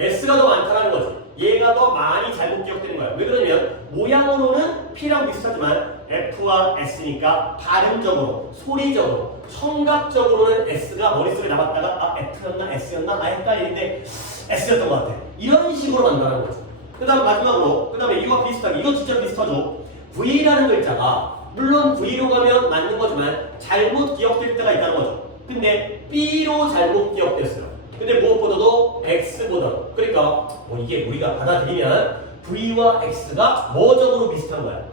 S가 더 많다는 거지. 얘가 더 많이 잘못 기억되는 거야. 왜 그러냐면 모양으로는 P랑 비슷하지만 F와 S니까 발음적으로, 소리적으로, 청각적으로는 S가 머릿속에 남았다가 아 F였나 S였나 아 헷갈리는데 S였던 것 같아. 이런 식으로 만든다는 거죠. 그 다음 마지막으로 그 다음에 이거 비슷하게 이거 진짜 비슷하죠. V라는 글자가 물론 V로 가면 맞는 거지만 잘못 기억될 때가 있다는 거죠. 근데 B로 잘못 기억됐어요. 근데 무엇보다도 X보다도 그러니까 뭐 이게 우리가 받아들이면 V와 X가 뭐적으로 비슷한 거야.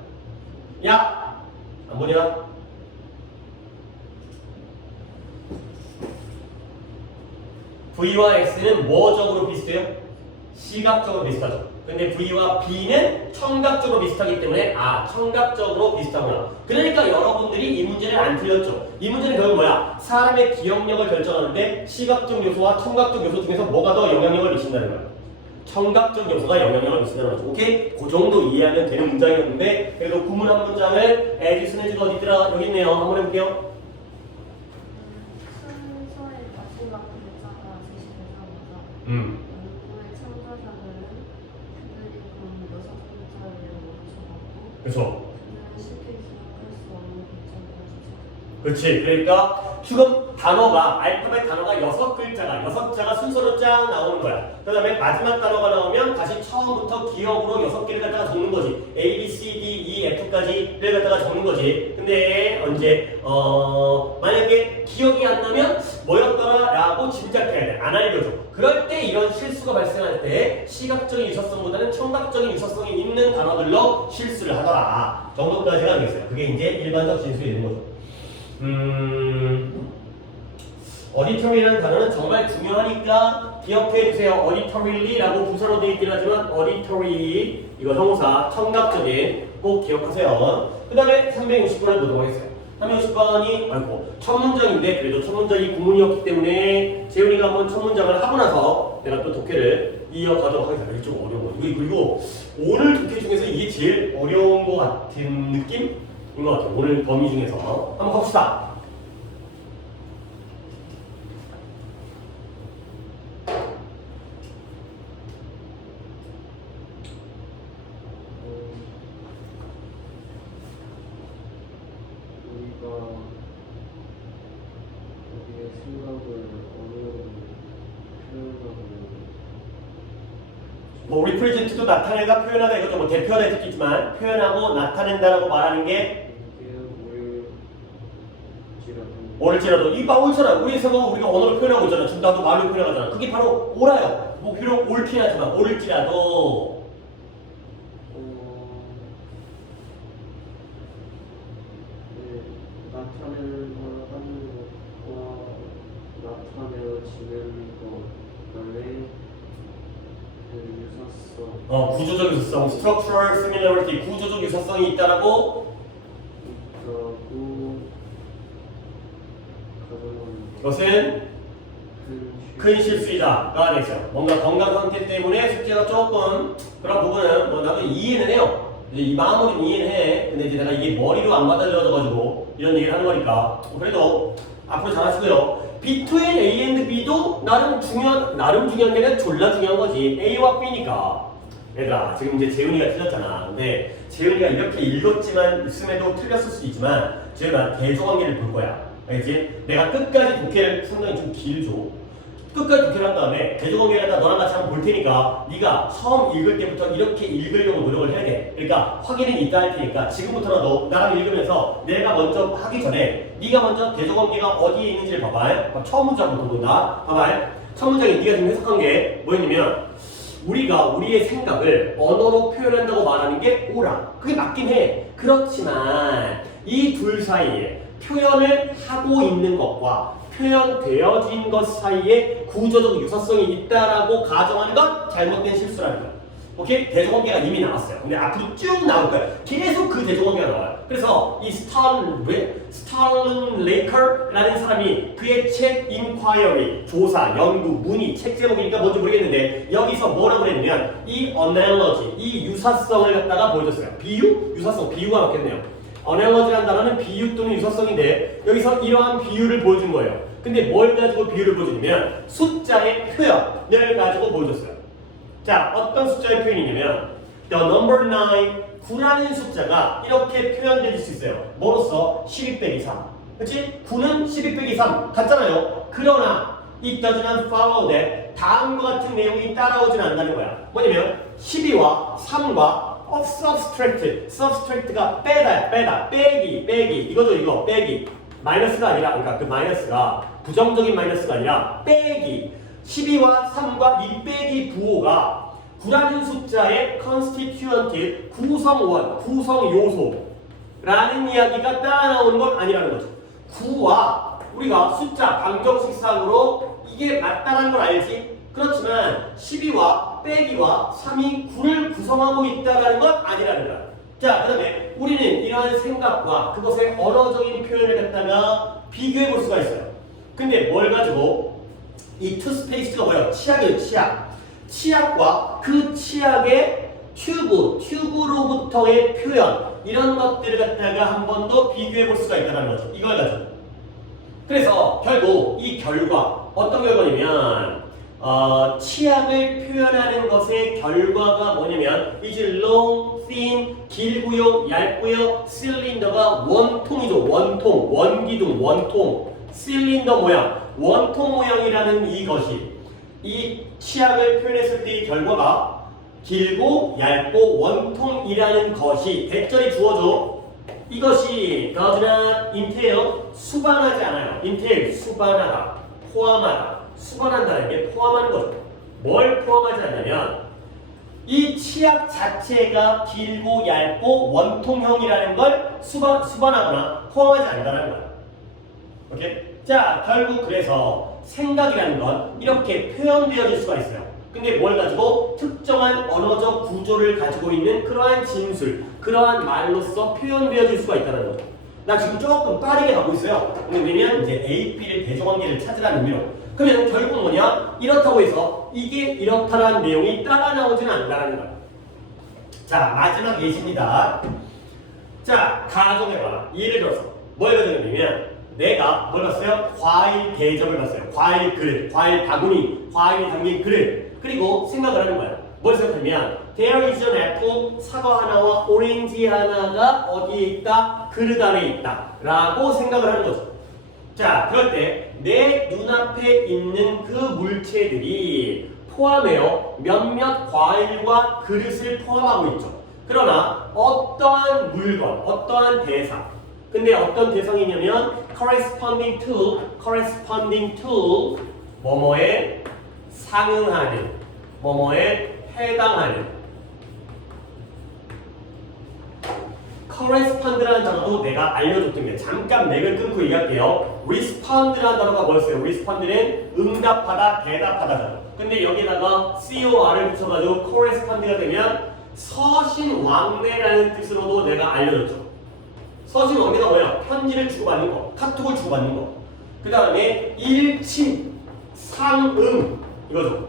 야! 안 보냐? V와 X는 뭐적으로 비슷해요? 시각적으로 비슷하죠. 근데 V와 B는 청각적으로 비슷하기 때문에 아 청각적으로 비슷하구나. 그러니까 여러분들이 이 문제를 안 틀렸죠. 이 문제는 결국 뭐야? 사람의 기억력을 결정하는데 시각적 요소와 청각적 요소 중에서 뭐가 더 영향력을 미친다는 거야. 청각적 요소가 영향력을 미친다는 거죠. 오케이? 그 정도 이해하면 되는 문장이었는데 그래도 구문 한 문장을 에디슨 해주가 어디 있더라? 여기 있네요. 한번 해볼게요. 순서의 마지막 글자가 제시되자마자 연구의 참가자들은 그들이 본 6글자를 멈춰봤고 그렇죠. 그들은 쉽게 기억할 수 없는 글자를 주죠. 그렇지. 그러니까 지금 단어가 알파벳 단어가 6글자가 6자가 순서로 쫙 나오는 거야. 그 다음에 마지막 단어가 나오면 다시 처음부터 기억으로 6개를 갖다가 적는 거지. A, B, C, D, E, F까지를 갖다가 적는 거지. 근데 언제 만약에 기억이 안 나면 뭐였더라 라고 짐작해야 돼. 안 알려줘. 그럴 때 이런 실수가 발생할 때 시각적인 유사성보다는 청각적인 유사성이 있는 단어들로 실수를 하더라 정도까지가 되겠어요. 그게 이제 일반적 진술이 되는 거죠. 어디터리라는 단어는 정말 중요하니까 기억해 주세요. 어디터리라고 부사로 되어 있긴 하지만 어디터리 이거 형용사 청각적인 꼭 기억하세요. 그 다음에 360번을 보도록 하겠어요. 360번이 아이고 첫 문장인데 그래도 첫 문장이 구문이었기 때문에 재훈이가 한번 첫 문장을 하고 나서 내가 또 독해를 이어가도록 하겠습니다. 이게 좀 어려운 거. 그리고 오늘 독해 중에서 이게 제일 어려운 것 같은 느낌? 인 것 같아요. 오늘 범위 중에서 한번 갑시다. 우리가 우리의 생각을 언어로 표현하고 뭐 우리 프레젠트도 나타내다 표현하다 이것도 뭐 대표하다 했겠지만 표현하고 나타낸다라고 말하는 게 옳을지라도 이봐 옳잖아. 우리 생각은 우리가 언어로 표현하고 있잖아. 지금 나도 말로 표현하잖아. 그게 바로 옳아요. 뭐 비록 옳긴 하지만 옳을지라도 나타내는 걸 하는 것과 나타내어지는 것 간의 그 유사성 구조적 유사성, structural similarity, 구조적 유사성이 있다라고 있다고 가정하는 그것은 큰 실수이다가 되죠. 뭔가 건강 상태 때문에 숙제가 조금 그런 부분은 뭐 나도 이해는 해요. 이제 이 마음으로는 이해는 해. 근데 이제 내가 이게 머리로 안 받아들여져가지고 이런 얘기를 하는 거니까 그래도 앞으로 잘하시고요. Between A and B도 나름 중요한 게 아니라 졸라 중요한 거지. A와 B니까. 얘들아 지금 이제 재훈이가 틀렸잖아. 근데 재훈이가 이렇게 읽었지만 있음에도 틀렸을 수 있지만 재훈아 대조관계를 볼 거야. 알겠지? 내가 끝까지 독해를 상당히 좀 길죠. 끝까지 독해를 한 다음에 대조관계를 갖다 너랑 같이 한번 볼 테니까 네가 처음 읽을 때부터 이렇게 읽으려고 노력을 해야 돼. 그러니까 확인은 있다 할 테니까 지금부터라도 나랑 읽으면서 내가 먼저 하기 전에 네가 먼저 대조관계가 어디에 있는지를 봐봐. 처음 문장부터 본다. 봐봐. 첫 문장에 네가 지금 해석한 게 뭐였냐면 우리가 우리의 생각을 언어로 표현한다고 말하는 게 옳아. 그게 맞긴 해. 그렇지만 이 둘 사이에 표현을 하고 있는 것과 표현되어진 것 사이에 구조적 유사성이 있다라고 가정하는 건 잘못된 실수라는 거야. 오케이? 대조관계가 이미 나왔어요. 근데 앞으로 쭉 나올 거야. 계속 그 대조관계가 나와요. 그래서 이 스탈린 레이커라는 사람이 그의 책 인콰이어리, 조사, 연구, 문의, 책 제목이니까 뭔지 모르겠는데 여기서 뭐라고 그랬냐면 이 analogy, 이 유사성을 갖다가 보여줬어요. 비유? 유사성, 비유가 맞겠네요. analogy라는 단어는 비유 또는 유사성인데 여기서 이러한 비유를 보여준 거예요. 근데 뭘 가지고 비유를 보여주냐면 숫자의 표현을 가지고 보여줬어요. 자, 어떤 숫자의 표현이냐면 the number 9, 9라는 숫자가 이렇게 표현될 수 있어요. 뭐로써? 12 빼기 3. 그치? 9는 12 빼기 3 같잖아요. 그러나 it does not follow that 다음과 같은 내용이 따라오진 않는다는 거야. 뭐냐면 12와 3과 subtract가 빼다, 빼기 이거죠. 이거 빼기 마이너스가 아니라, 그러니까 그 마이너스가 부정적인 마이너스가 아니라 빼기 12와 3과 이 빼기 부호가 9라는 숫자의 constituent 구성원, 구성 요소라는 이야기가 따라 나오는 건 아니라는 거죠. 9와 우리가 숫자 방정식상으로 이게 맞다라는 걸 알지? 그렇지만 12와 빼기와 3이 9를 구성하고 있다는 건 아니라는 거야. 자, 그 다음에 우리는 이러한 생각과 그것의 언어적인 표현을 갖다가 비교해 볼 수가 있어요. 근데 뭘 가지고 이 투스페이스가 뭐예요? 치약이에요, 치약. 치약과 그 치약의 튜브로부터의 표현 이런 것들을 갖다가 한 번 더 비교해 볼 수가 있다는 거죠. 이걸 가지고. 그래서 결국 이 결과 어떤 결과냐면 치약을 표현하는 것의 결과가 뭐냐면 is long, thin, 길고요, 얇고요, 실린더가 원통이죠. 원통, 원기둥, 원통, 실린더 모양, 원통 모양이라는 이것이 이 치약을 표현했을 때의 결과가 길고 얇고 원통이라는 것이 대절이 주어져. 이것이 does not entail 수반하지 않아요. entail 수반하다, 포함하다. 수반한다는 게 포함하는 거죠. 뭘 포함하지 않냐면 이 치약 자체가 길고 얇고 원통형이라는 걸 수반하거나 포함하지 않는다는 거야. 오케이? 자, 결국 그래서 생각이라는 건 이렇게 표현되어질 수가 있어요. 근데 뭘 가지고 특정한 언어적 구조를 가지고 있는 그러한 진술, 그러한 말로써 표현되어질 수가 있다는 거죠. 나 지금 조금 빠르게 가고 있어요. 왜냐면 이제 AP를 대조관계를 찾으라는 의미로. 그러면 결국 뭐냐? 이렇다고 해서 이게 이렇다라는 내용이 따라 나오지는 않는다는 거야. 자, 마지막 예시입니다. 자, 가정해봐라. 예를 들어서 뭘 가정해보면 내가 뭘 봤어요? 과일 대접을 봤어요. 과일 그릇, 과일 바구니, 과일 담긴 그릇. 그리고 생각을 하는 거야. 뭘 생각하면 There is an apple, 사과 하나와 오렌지 하나가 어디에 있다? 그릇 안에 있다 라고 생각을 하는 거죠. 자, 그럴 때 내 눈앞에 있는 그 물체들이 포함해요 몇몇 과일과 그릇을 포함하고 있죠. 그러나 어떠한 물건, 어떠한 대상, 근데 어떤 대상이냐면 corresponding to 뭐뭐에 상응하는, 뭐뭐에 해당하는. correspond라는 단어도 내가 알려줬던 게 잠깐 맥을 끊고 얘기할게요. respond라는 단어가 뭐였어요? respond는 응답하다, 대답하다잖아. 근데 여기다가 cor를 붙여가지고 correspond가 되면 서신왕래라는 뜻으로도 내가 알려줬죠. 서신왕래가 뭐야? 편지를 주고받는 거, 카톡을 주고받는 거. 그 다음에 일치, 상응 이거죠.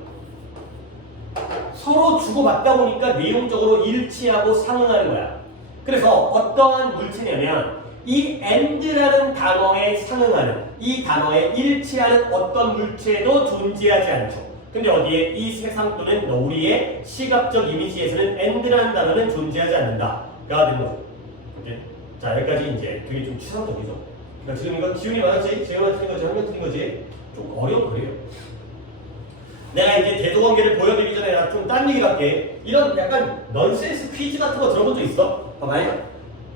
서로 주고받다 보니까 내용적으로 일치하고 상응하는 거야. 그래서 어떠한 물체냐면 이 and라는 단어에 상응하는, 이 단어에 일치하는 어떤 물체도 존재하지 않죠. 근데 어디에? 이 세상 또는 우리의 시각적 이미지에서는 and라는 단어는 존재하지 않는다 가 되는 거죠. 오케이? 자, 여기까지 이제 되게 좀 추상적이죠. 그러니까 지금 이거 기운이 많았지? 재현아 틀린 거지? 한명 틀린 거지? 좀 어려운 거예요. 내가 이제 대조관계를 보여드리기 전에 나 좀 딴 얘기 할게. 이런 약간 넌센스 퀴즈 같은 거 들어본 적 있어? 봐봐요.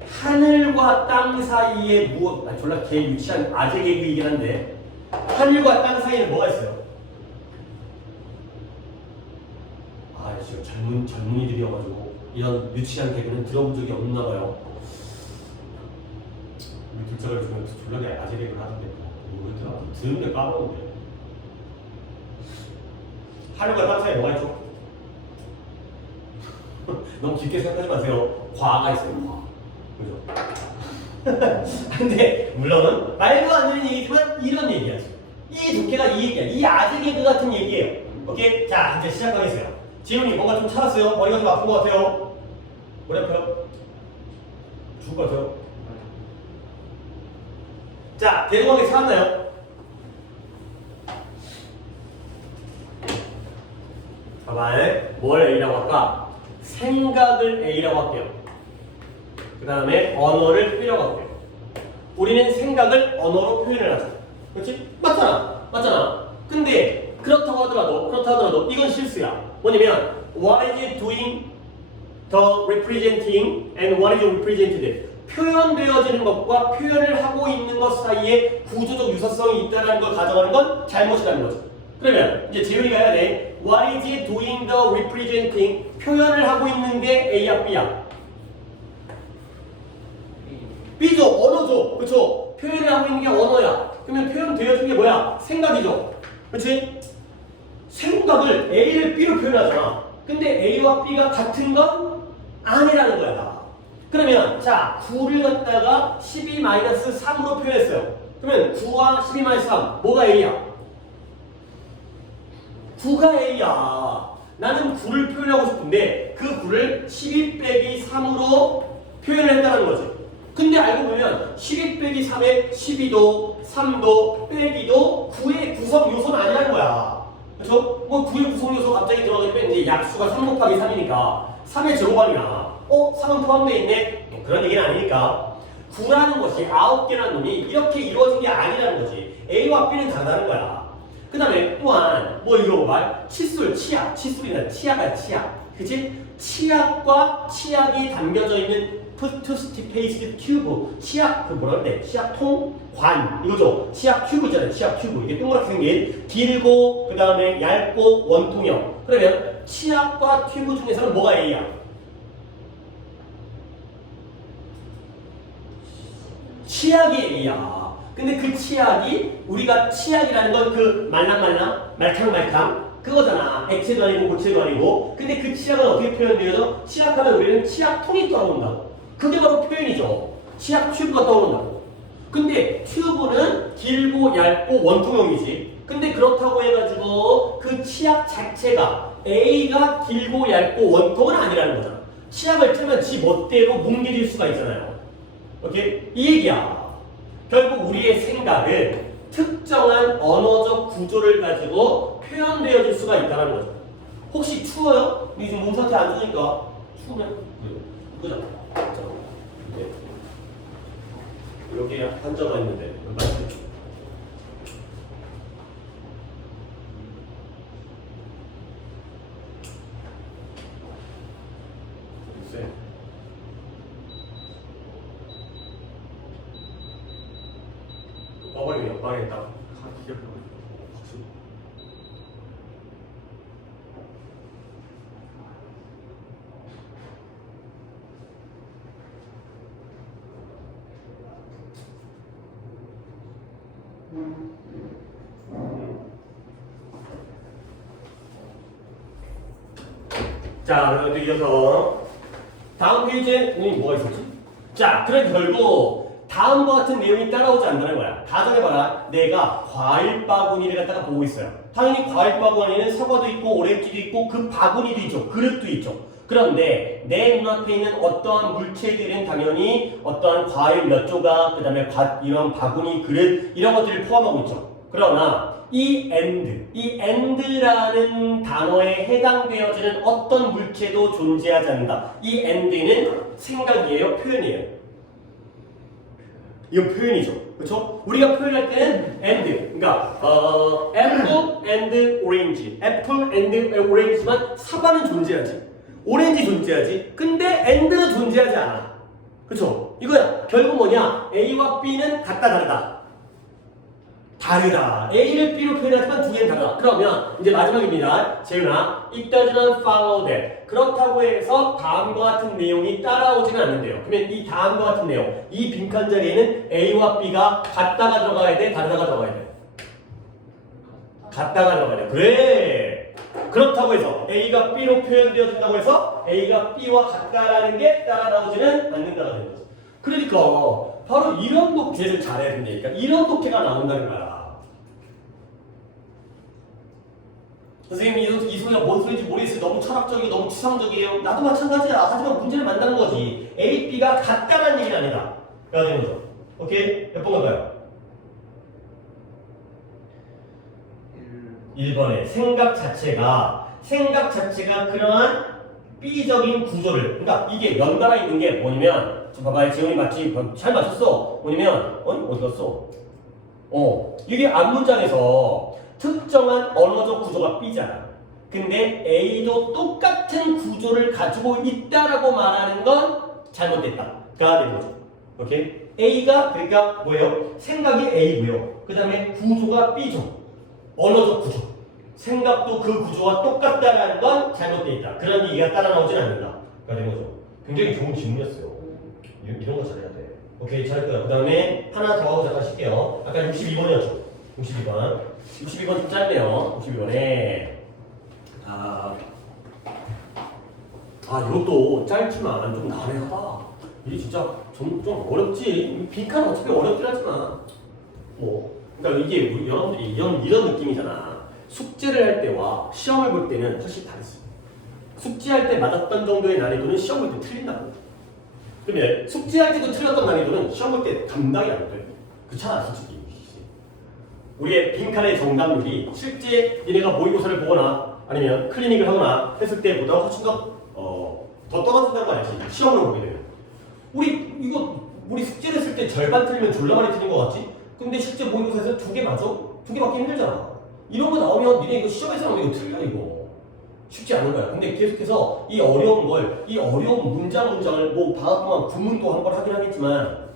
하늘과 땅 사이에 무엇, 졸라 개 유치한 아재 개그이긴 한데 하늘과 땅 사이에는 뭐가 있어요? 아, 지금 젊은이들이어가지고 이런 유치한 개그는 들어본 적이 없나 봐요. 우리 둘째가 요즘에 졸라 아재 개그를 하던데 뭐였더라? 들은데 까먹었는데. 하늘과 땅 사이에 뭐가 있죠? 너무 깊게 생각하지 마세요. 과가 있어요, 과. 그죠? 근데, 물론, 말도 안 되는 얘기지만 이런 얘기하죠. 이 두께가 이 얘기야. 이 아재 개그 같은 얘기예요. 오케이? 자, 이제 시작하겠어요. 지훈이 뭔가 좀 차갔어요? 머리가 좀 아픈 것 같아요? 머리 아파요? 죽을 것 같아요? 자, 대동하게 찾았나요? 봐봐. 뭘 A라고 할까? 생각을 A라고 할게요. 그 다음에 언어를 B라고 할게요. 우리는 생각을 언어로 표현을 하죠. 그렇지? 맞잖아. 맞잖아. 근데 그렇다고 하더라도 이건 실수야. 뭐냐면 what is it doing the representing and what is represented? 표현되어지는 것과 표현을 하고 있는 것 사이에 구조적 유사성이 있다는 걸 가정하는 건 잘못이라는 거죠. 그러면 이제 재윤이가 해야 돼. What is it doing the representing? 표현을 하고 있는 게 A야 B야? B죠. 언어죠. 그렇죠? 표현을 하고 있는 게 언어야. 그러면 표현되어진 게 뭐야? 생각이죠. 그렇지? 생각을 A를 B로 표현하잖아. 근데 A와 B가 같은 건 아니라는 거야. 그러면 자 9를 갖다가 12-3으로 표현했어요. 그러면 9와 12-3 뭐가 A야? 9가 A야. 나는 9를 표현하고 싶은데 그 9를 12-3으로 표현을 했다는 거지. 근데 알고 보면 12-3에 12도, 3도, 빼기도 9의 구성 요소는 아니라는 거야. 그렇죠? 뭐 9의 구성 요소 갑자기 들어가게 되면 이제 약수가 3 곱하기 3이니까 3의 제곱아니야. 3은 포함되어 있네? 그런 얘기는 아니니까 9라는 것이 9개라는 놈이 이렇게 이루어진 게 아니라는 거지. A와 B는 다르다는 거야. 그 다음에 또한 뭐 이거 말 치술, 치약, 치술이나 치약이야 치약. 그치? 치약과 치약이 담겨져 있는 투스티페이스드 튜브, 치약 그 뭐라 그래? 치약통 관 이거죠. 치약 튜브 있잖아요. 치약 튜브 이게 동그랗게 생긴 길고 그 다음에 얇고 원통형. 그러면 치약과 튜브 중에서는 뭐가 A야? 치약이 A야. 근데 그 치약이 우리가 치약이라는 건 그 말랑말랑 말캉말캉 그거잖아. 액체도 아니고 고체도 아니고. 근데 그 치약은 어떻게 표현되어져? 치약하면 우리는 치약통이 떠오른다고. 그게 바로 표현이죠. 치약 튜브가 떠오른다고. 근데 튜브는 길고 얇고 원통형이지. 근데 그렇다고 해가지고 그 치약 자체가 A가 길고 얇고 원통은 아니라는 거잖아. 치약을 틀면 지 멋대로 뭉개질 수가 있잖아요. 오케이? 이 얘기야. 결국 우리의 생각은 특정한 언어적 구조를 가지고 표현되어질 수가 있다는 거죠. 혹시 추워요? 우리 지금 몸 상태 안 좋으니까 추우면 그죠? 네. 여기 한자가 있는데 맞죠? 글쎄. 어버이 옆방에다 자, 그럼 또 이어서 다음 페이지에 뭐가 있었지? 자, 그래 결국 다음과 같은 내용이 따라오지 않는다는 거야. 가정해봐라. 내가 과일 바구니를 갖다가 보고 있어요. 당연히 과일 바구니에는 사과도 있고 오렌지도 있고 그 바구니도 있죠. 그릇도 있죠. 그런데 내 눈앞에 있는 어떠한 물체들은 당연히 어떠한 과일 몇 조각, 그 다음에 이런 바구니, 그릇 이런 것들을 포함하고 있죠. 그러나 이 and라는 단어에 해당되어지는 어떤 물체도 존재하지 않는다. 이 and는 생각이에요? 표현이에요? 이건 표현이죠. 그렇죠? 우리가 표현할 때는 and, 그러니까 apple and orange, apple and orange만 사과는 존재하지, 오렌지 존재하지, 근데 and는 존재하지 않아. 그렇죠? 이거야. 결국 뭐냐? A와 B는 같다 다르다. 다르다. A를 B로 표현하지만 두 개는 다르다. 그러면 이제 마지막입니다. 재윤아, it does not follow that. 그렇다고 해서 다음과 같은 내용이 따라오지는 않는데요. 그러면 이 다음과 같은 내용, 이 빈칸 자리에는 A와 B가 같다가 들어가야 돼? 다르다가 들어가야 돼? 같다가 들어가야 돼. 그래. 그렇다고 해서 A가 B로 표현되어진다고 해서 A가 B와 같다라는 게 따라 나오지는 않는다가 되는 거죠. 그러니까 바로 이런 독해를 잘해야 된다니까. 이런 독해가 나온다는 거야. 선생님 이 소리가 뭔 소리인지 모르겠어요. 너무 철학적이고 너무 추상적이에요. 나도 마찬가지야. 하지만 문제를 만드는 거지. A, B가 같다는 얘기는 아니다. 그래야 되는 거죠. 오케이? 몇 번 갈까요? 1번에 생각 자체가 생각 자체가 그러한 B적인 구조를, 그러니까 이게 연달아 있는 게 뭐냐면, 저 봐봐요. 재훈이 맞지? 잘 맞췄어. 뭐냐면, 어디 갔어? 이게 앞문장에서 특정한 언어적 구조가 B잖아. 근데 A도 똑같은 구조를 가지고 있다라고 말하는 건 잘못됐다가 되는 거죠. 오케이? A가 그러니까 뭐예요? 생각이 A고요. 그 다음에 구조가 B죠. 언어적 구조. 생각도 그 구조와 똑같다라는 건 잘못되어 있다. 그런 얘기가 따라 나오진 않는다. 가 되는 거죠. 굉장히 좋은 질문이었어요. 이런 거 잘해야 돼. 오케이, 잘했고요. 그 다음에 하나 더 하고 잠깐 쉴게요. 아까 62번이었죠. 62번. 62번 좀 짧네요. 62번에 이것도 짧지만 좀 난해하다. 이게 진짜 좀 어렵지. 빈칸 어차피 어렵긴 하지만 그러니까 이게 우리 여러분들이 이런 느낌이잖아. 숙제를 할 때와 시험을 볼 때는 훨씬 다르지. 숙제할 때 맞았던 정도의 난이도는 시험 볼 때 틀린다고. 근데 숙제할 때도 틀렸던 난이도는 시험 볼 때 감당이 안 돼. 그렇잖아, 솔직히. 우리의 빈칸의 정답률이 실제 니네가 모의고사를 보거나 아니면 클리닉을 하거나 했을 때보다 훨씬 더 떨어진다는 거 알지? 시험으로 보게 되면. 우리 숙제를 했을 때 절반 틀리면 졸라 많이 틀린 거 같지? 근데 실제 모의고사에서 2개 맞아? 2개 맞기 힘들잖아. 이런 거 나오면 니네 이거 시험에서 나오면 이거 틀려 이거. 쉽지 않은 거야. 근데 계속해서 이 어려운 문장을 방학 동안 구문도 한 번 하긴 하겠지만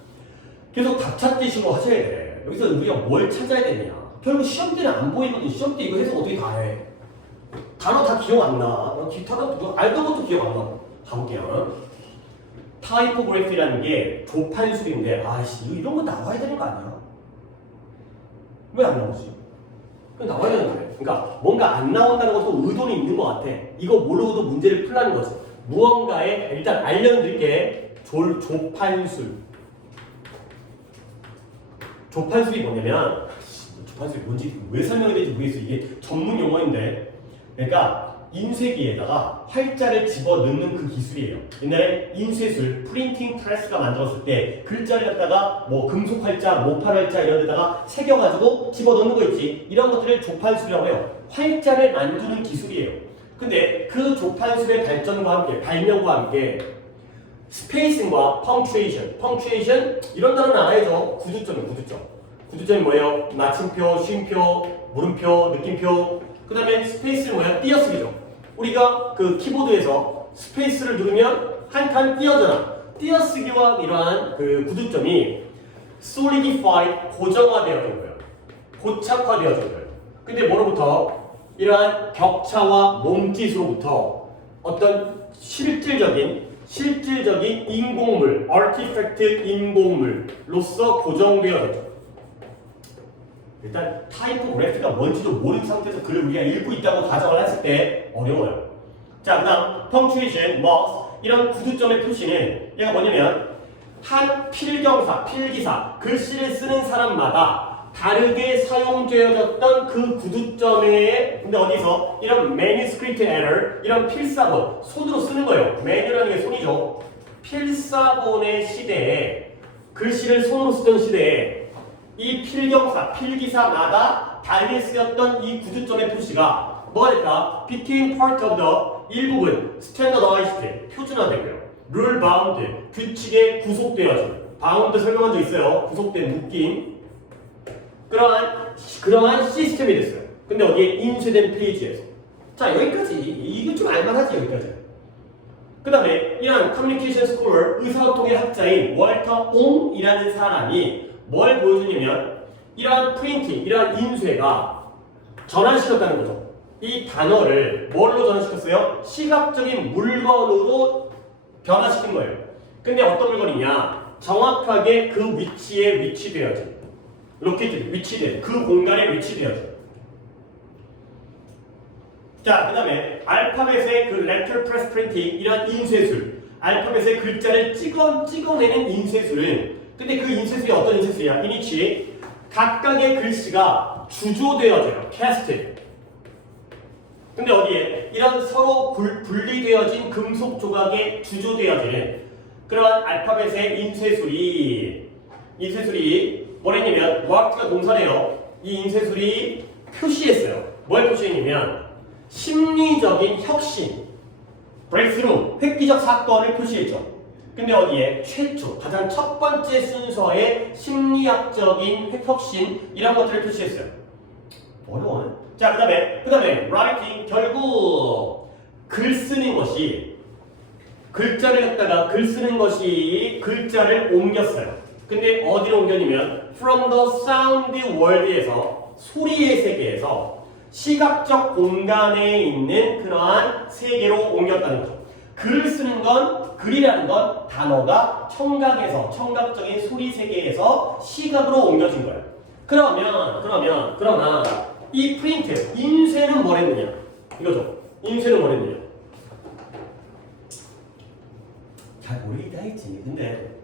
계속 답찾기식으로 하셔야 돼. 여기서 우리가 뭘 찾아야 되냐. 결국 시험 때는 안 보이거든. 시험 때 이거 해서 어떻게 다 해. 단어 다 기억 안 나. 기타도 알던 것도 기억 안 나. 가볼게요. 타이포그래피라는 게 조판술인데 이런 거 나와야 되는 거 아니야? 왜 안 나오지? 그냥 나와야 되는데. 그러니까 뭔가 안 나온다는 것도 의도는 있는 것 같아. 이거 모르고도 문제를 풀라는 거지. 무언가에 일단 알려드릴게. 조판술. 조판술이 뭐냐면 조판술이 뭔지 왜 설명해야 될지 모르겠어. 이게 전문 용어인데 그러니까 인쇄기에다가 활자를 집어넣는 그 기술이에요. 옛날에 인쇄술, 프린팅 프레스가 만들었을 때 글자를 갖다가 금속 활자, 모팔 활자 이런 데다가 새겨가지고 집어넣는 거 있지. 이런 것들을 조판술이라고 해요. 활자를 만드는 기술이에요. 근데 그 조판술의 발명과 함께 스페이싱과 펑츄에이션 이런 단어는 알아야죠. 구두점이 뭐예요? 마침표, 쉼표, 물음표, 느낌표. 그 다음에 스페이스는 뭐야? 띄어쓰기죠. 우리가 그 키보드에서 스페이스를 누르면 한 칸 띄어져라. 띄어쓰기와 이러한 그 구두점이 solidified, 고정화되어진 거예요. 고착화되어진 거예요. 근데 뭐로부터? 이러한 격차와 몸짓으로부터 어떤 실질적인 인공물, artifact 인공물로서 고정되어졌죠. 일단 타이포그래피가 뭔지도 모르는 상태에서 글을 우리가 읽고 있다고 가정을 했을 때 어려워요. 자, 그 다음 punctuation, marks 이런 구두점의 표시는 얘가 뭐냐면 한 필기사, 글씨를 쓰는 사람마다 다르게 사용되어졌던 그 구두점에 근데 어디서 이런 manuscript error, 이런 필사본, 손으로 쓰는 거예요. 매뉴라는 게 손이죠. 필사본의 시대에 글씨를 손으로 쓰던 시대에 이 필기사마다 달리 쓰였던 이 구두점의 표시가 뭐가 됐다? became part of the 일부분 standardized 표준화되고요. rule bound 규칙에 구속되어진 bound 설명한 적 있어요. 구속된 묶임 그러한 시스템이 됐어요. 근데 어디에 인쇄된 페이지에서 자 여기까지 이거 좀 알만하지 여기까지. 그 다음에 이런 커뮤니케이션 스쿨 의사소통의 학자인 월터 옹이라는 사람이 뭘 보여주냐면 이러한 프린팅, 이러한 인쇄가 전환시켰다는 거죠. 이 단어를 뭘로 전환시켰어요? 시각적인 물건으로 변화시킨 거예요. 근데 어떤 물건이냐? 정확하게 그 위치에 위치되어진 위치된 그 공간에 위치되어진 자, 그 다음에 알파벳의 그 letter press printing 이런 인쇄술 알파벳의 글자를 찍어내는 인쇄술은 근데 그 인쇄술이 어떤 인쇄술이야? 이니치 각각의 글씨가 주조되어져요. casted. 근데 어디에? 이런 서로 분리되어진 금속 조각에 주조되어지는 그러한 알파벳의 인쇄술이 뭐랬냐면 worked가 동사래요. 이 인쇄술이 표시했어요. 뭘 표시했냐면 심리적인 혁신, breakthrough, 획기적 사건을 표시했죠. 근데 어디에? 최초, 가장 첫 번째 순서의 심리학적인 혁신 이런 것들을 표시했어요. 어려워요. 자, 그 다음에 writing, 결국 글 쓰는 것이 글자를 갖다가 글 쓰는 것이 글자를 옮겼어요. 근데 어디로 옮겼냐면 from the sound world에서 소리의 세계에서 시각적 공간에 있는 그러한 세계로 옮겼다는 거죠. 글을 쓰는 건, 글이라는 건 단어가 청각에서, 청각적인 소리 세계에서 시각으로 옮겨진 거예요. 그러나 이 프린트, 인쇄는 뭘 했느냐? 이거죠. 인쇄는 뭘 했느냐? 잘 모르겠다 했지. 근데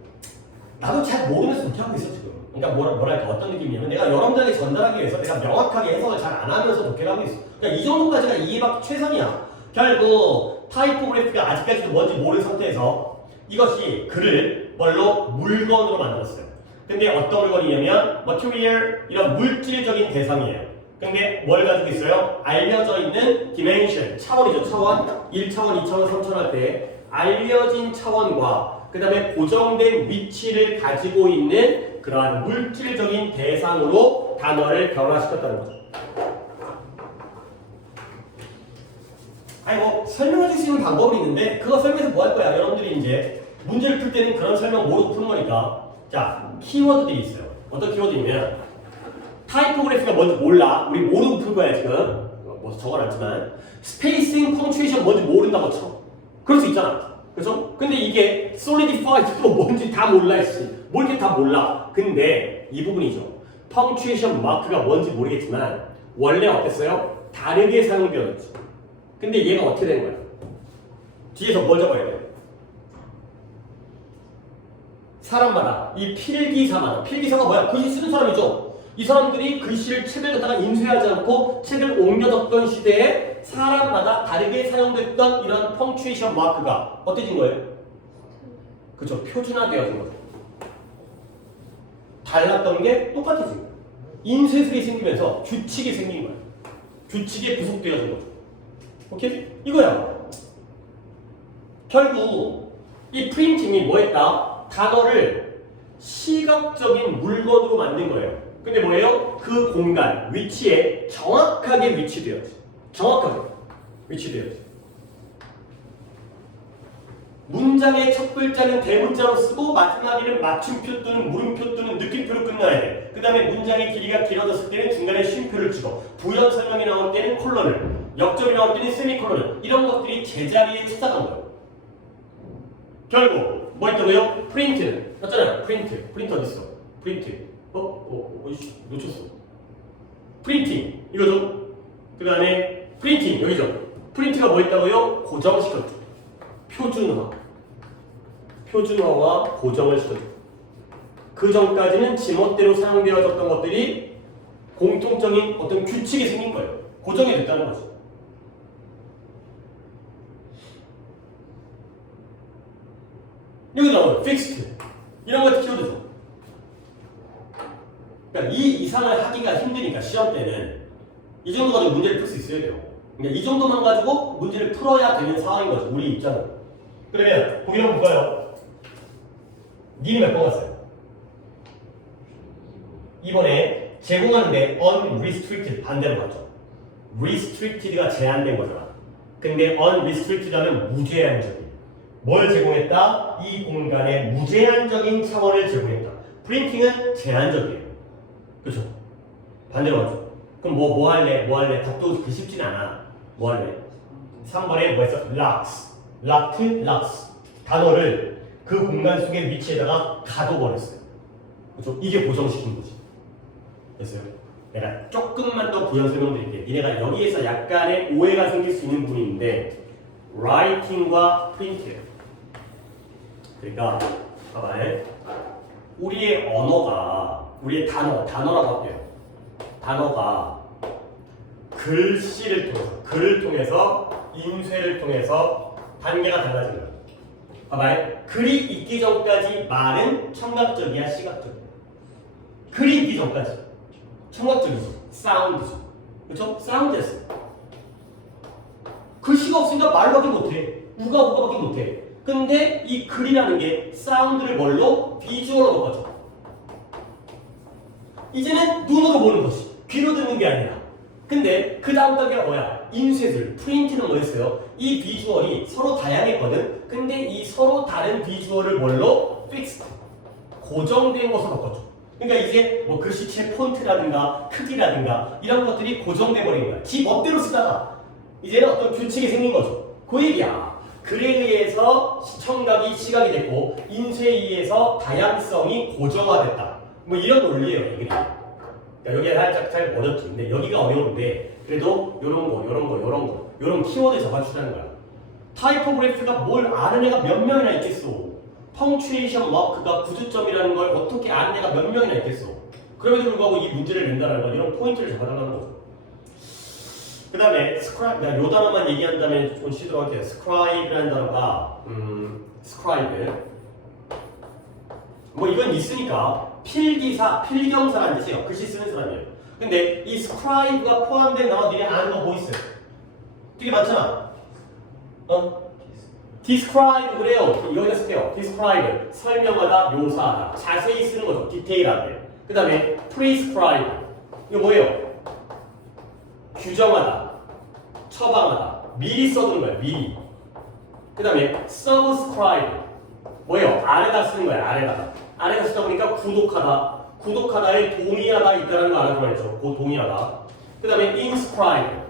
나도 잘 모르면서 그렇게 하고 있어 지금. 그러니까 뭐랄까 어떤 느낌이냐면 내가 여러분들에게 전달하기 위해서 내가 명확하게 해석을 잘 안 하면서 독해를 하고 있어. 그러니까 이 정도까지가 이해받기 최선이야. 결국 타이포그래피가 아직까지도 뭔지 모르는 상태에서 이것이 글을 뭘로? 물건으로 만들었어요. 근데 어떤 물건이냐면 material, 이런 물질적인 대상이에요. 근데 뭘 가지고 있어요? 알려져 있는 dimension, 차원이죠. 차원. 1차원, 2차원, 3차원 할 때 알려진 차원과 그 다음에 고정된 위치를 가지고 있는 그러한 물질적인 대상으로 단어를 변화시켰다는 거죠. 아니 뭐 설명해 줄 수 있는 방법이 있는데 그거 설명해서 뭐 할 거야? 여러분들이 이제 문제를 풀 때는 그런 설명 모르고 푸는 거니까. 자, 키워드들이 있어요. 어떤 키워드냐면 타이포그래피가 뭔지 몰라. 우리 모르고 풀 거야 지금. 뭐 적어놨지만 스페이싱, 펑츄에이션 뭔지 모른다고 쳐. 그럴 수 있잖아. 그죠? 근데 이게 solidified도 뭔지 다 몰라 했지. 뭘 이렇게 다 몰라. 근데 이 부분이죠. 펑츄에이션 마크가 뭔지 모르겠지만 원래 어땠어요? 다르게 사용되었지. 근데 얘가 어떻게 된 거야? 뒤에서 뭘 적어야 돼? 사람마다 이 필기사마다, 필기사가 뭐야? 글씨 쓰는 사람이죠. 이 사람들이 글씨를 책을 갖다가 인쇄하지 않고 책을 옮겨뒀던 시대에 사람마다 다르게 사용됐던 이런 펑츄에이션 마크가 어때진 거예요? 그죠? 표준화되어진 거죠. 달랐던 게 똑같아진 거예요. 인쇄술이 생기면서 규칙이 생긴 거예요. 규칙에 부속되어진 거죠. 오케이? 이거야. 결국 이 프린팅이 뭐했다? 단어를 시각적인 물건으로 만든 거예요. 근데 뭐예요? 그 공간, 위치에 정확하게 위치되어야지. 정확하게 위치되어야지. 문장의 첫 글자는 대문자로 쓰고 마지막에는 맞춤표 또는 물음표 또는 느낌표로 끝나야 돼. 그 다음에 문장의 길이가 길어졌을 때는 중간에 쉼표를 주고 부연 설명이 나올 때는 콜론을, 역점이 나올 때는 세미콜론을, 이런 것들이 제자리에 찾아간 거예요. 결국 뭐 했다고요? 프린트는 맞잖아요. 프린트 어디 있어? 프린트. 놓쳤어. 프린팅 이거죠. 그 다음에 프린팅 여기죠. 프린트가 뭐 했다고요? 고정시켰죠. 표준화와 고정을 시켰죠. 그 전까지는 지멋대로 사용되어졌던 것들이 공통적인 어떤 규칙이 생긴 거예요. 고정이 됐다는 거죠. 여기 나와요. fixed. 이런 것도 키워드죠. 그러니까 이 이상을 하기가 힘드니까 시험 때는 이 정도 가지고 문제를 풀 수 있어야 돼요. 그러니까 이 정도만 가지고 문제를 풀어야 되는 상황인 거죠. 우리 입장은. 그러면 보기 한번 볼까요? 님이 몇 번 갔어요? 이번에 제공하는데 unrestricted 반대로 갔죠. restricted가 제한된 거잖아. 근데 unrestricted 하면 무제한적인. 뭘 제공했다? 이 공간에 무제한적인 차원을 제공했다. 프린팅은 제한적이에요. 그렇죠? 반대로 하죠. 그럼 뭐 할래? 답도 그렇게 쉽진 않아. 뭐 할래? 3번에 뭐 했어? locks. 단어를 그 공간 속의 위치에다가 가둬버렸어요. 그렇죠? 이게 고정시킨 거지. 됐어요? 내가 조금만 더 부연 설명드릴게. 니네가 여기에서 약간의 오해가 생길 수 있는 부분인데 writing과 print예요. 그러니까 봐봐. 우리의 언어가 우리의 단어라고 할게요. 단어가 글을 통해서 인쇄를 통해서 단계가 달라진 거예요. 봐봐요. 글이 있기 전까지 말은 청각적이야, 시각적이야? 글이 있기 전까지 청각적이지, 사운드죠. 그렇죠? 사운드였어. 글씨가 없으니까 말밖에 못해. 우가우가밖에 못해. 근데 이 글이라는 게 사운드를 뭘로? 비주얼로 바꿔줘. 이제는 눈으로 보는 것이 귀로 듣는 게 아니라. 근데 그 다음 단계가 뭐야? 인쇄술, 프린트는 뭐였어요? 이 비주얼이 서로 다양했거든. 근데 이 서로 다른 비주얼을 뭘로? 픽스드, 고정된 것으로 바꿔줘. 그러니까 이제 뭐 글씨체 폰트라든가 크기라든가 이런 것들이 고정돼 버린 거야. 지 멋대로 쓰다가 이제는 어떤 규칙이 생긴 거죠. 그 얘기야. 글에 의해서 청각이 시각이 됐고 인쇄에 의해서 다양성이 고정화됐다. 뭐 이런 논리예요. 이게. 그러니까 여기가 살짝 잘 어렵지. 근데 여기가 어려운데 그래도 요런 키워드 잡아주라는 거야. 타이포그래피가 뭘 아는 애가 몇 명이나 있겠어. 펑츄에이션 마크가 9주점이라는 걸 어떻게 아는 애가 몇 명이나 있겠어. 그럼에도 불구하고 이 문제를 낸다는 건 이런 포인트를 잡아달라는 거죠. 그 다음에 스크라이브, 요 단어만 얘기한 다음에 좀 쉬도록 할게요. 스크라이브라는 단어가 스크라이브 뭐 이건 있으니까 필기사, 필경사라는 뜻이에요. 글씨 쓰는 사람이에요. 근데 이 스크라이브가 포함된 단어들이 아는 거 뭐 있어요? 되게 많잖아. describe 그래요. 여기다 쓸게요. describe 설명하다, 묘사하다, 자세히 쓰는 거죠. 디테일하게. 그 다음에 prescribe 이거 뭐예요? 규정하다, 처방하다, 미리 써두는 거야. 미리. 그 다음에 subscribe 뭐예요? 아래다 쓰는 거야. 아래다 쓰다 보니까 구독하다, 구독하다에 동의하다 있다는 거 알아들어야죠. 그 동의하다. 그 다음에 inscribe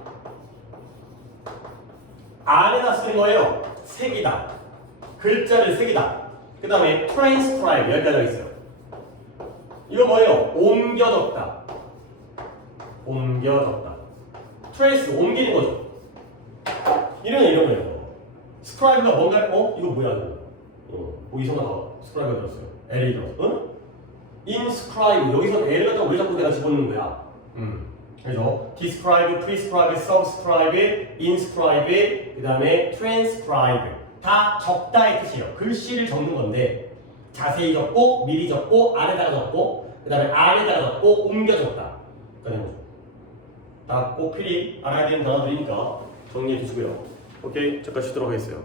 아래다 쓰는 거예요. 새기다, 글자를 새기다. 그 다음에 transcribe 여기까지 있어요. 이거 뭐예요? 옮겨 적다. trace 옮기는 거죠. 이런 거예요. 스크라이브가 뭔가 이거 뭐야 이거? 이상하다. 스크라이브가 들었어요. L이 들었어. inscribe 여기서 L을 갖다가 왜 자꾸 내가 집어넣는 거야? 그래서 describe, prescribe, subscribe, inscribe, 그 다음에 transcribe 다 적다의 뜻이에요. 글씨를 적는 건데 자세히 적고 미리 적고 아래다가 적고 그 다음에 아래다가 적고 옮겨 적다. 다 꼭 필히 알아야 되는 단어들이니까 정리해 두시고요. 오케이, 잠깐 쉬도록 하겠어요.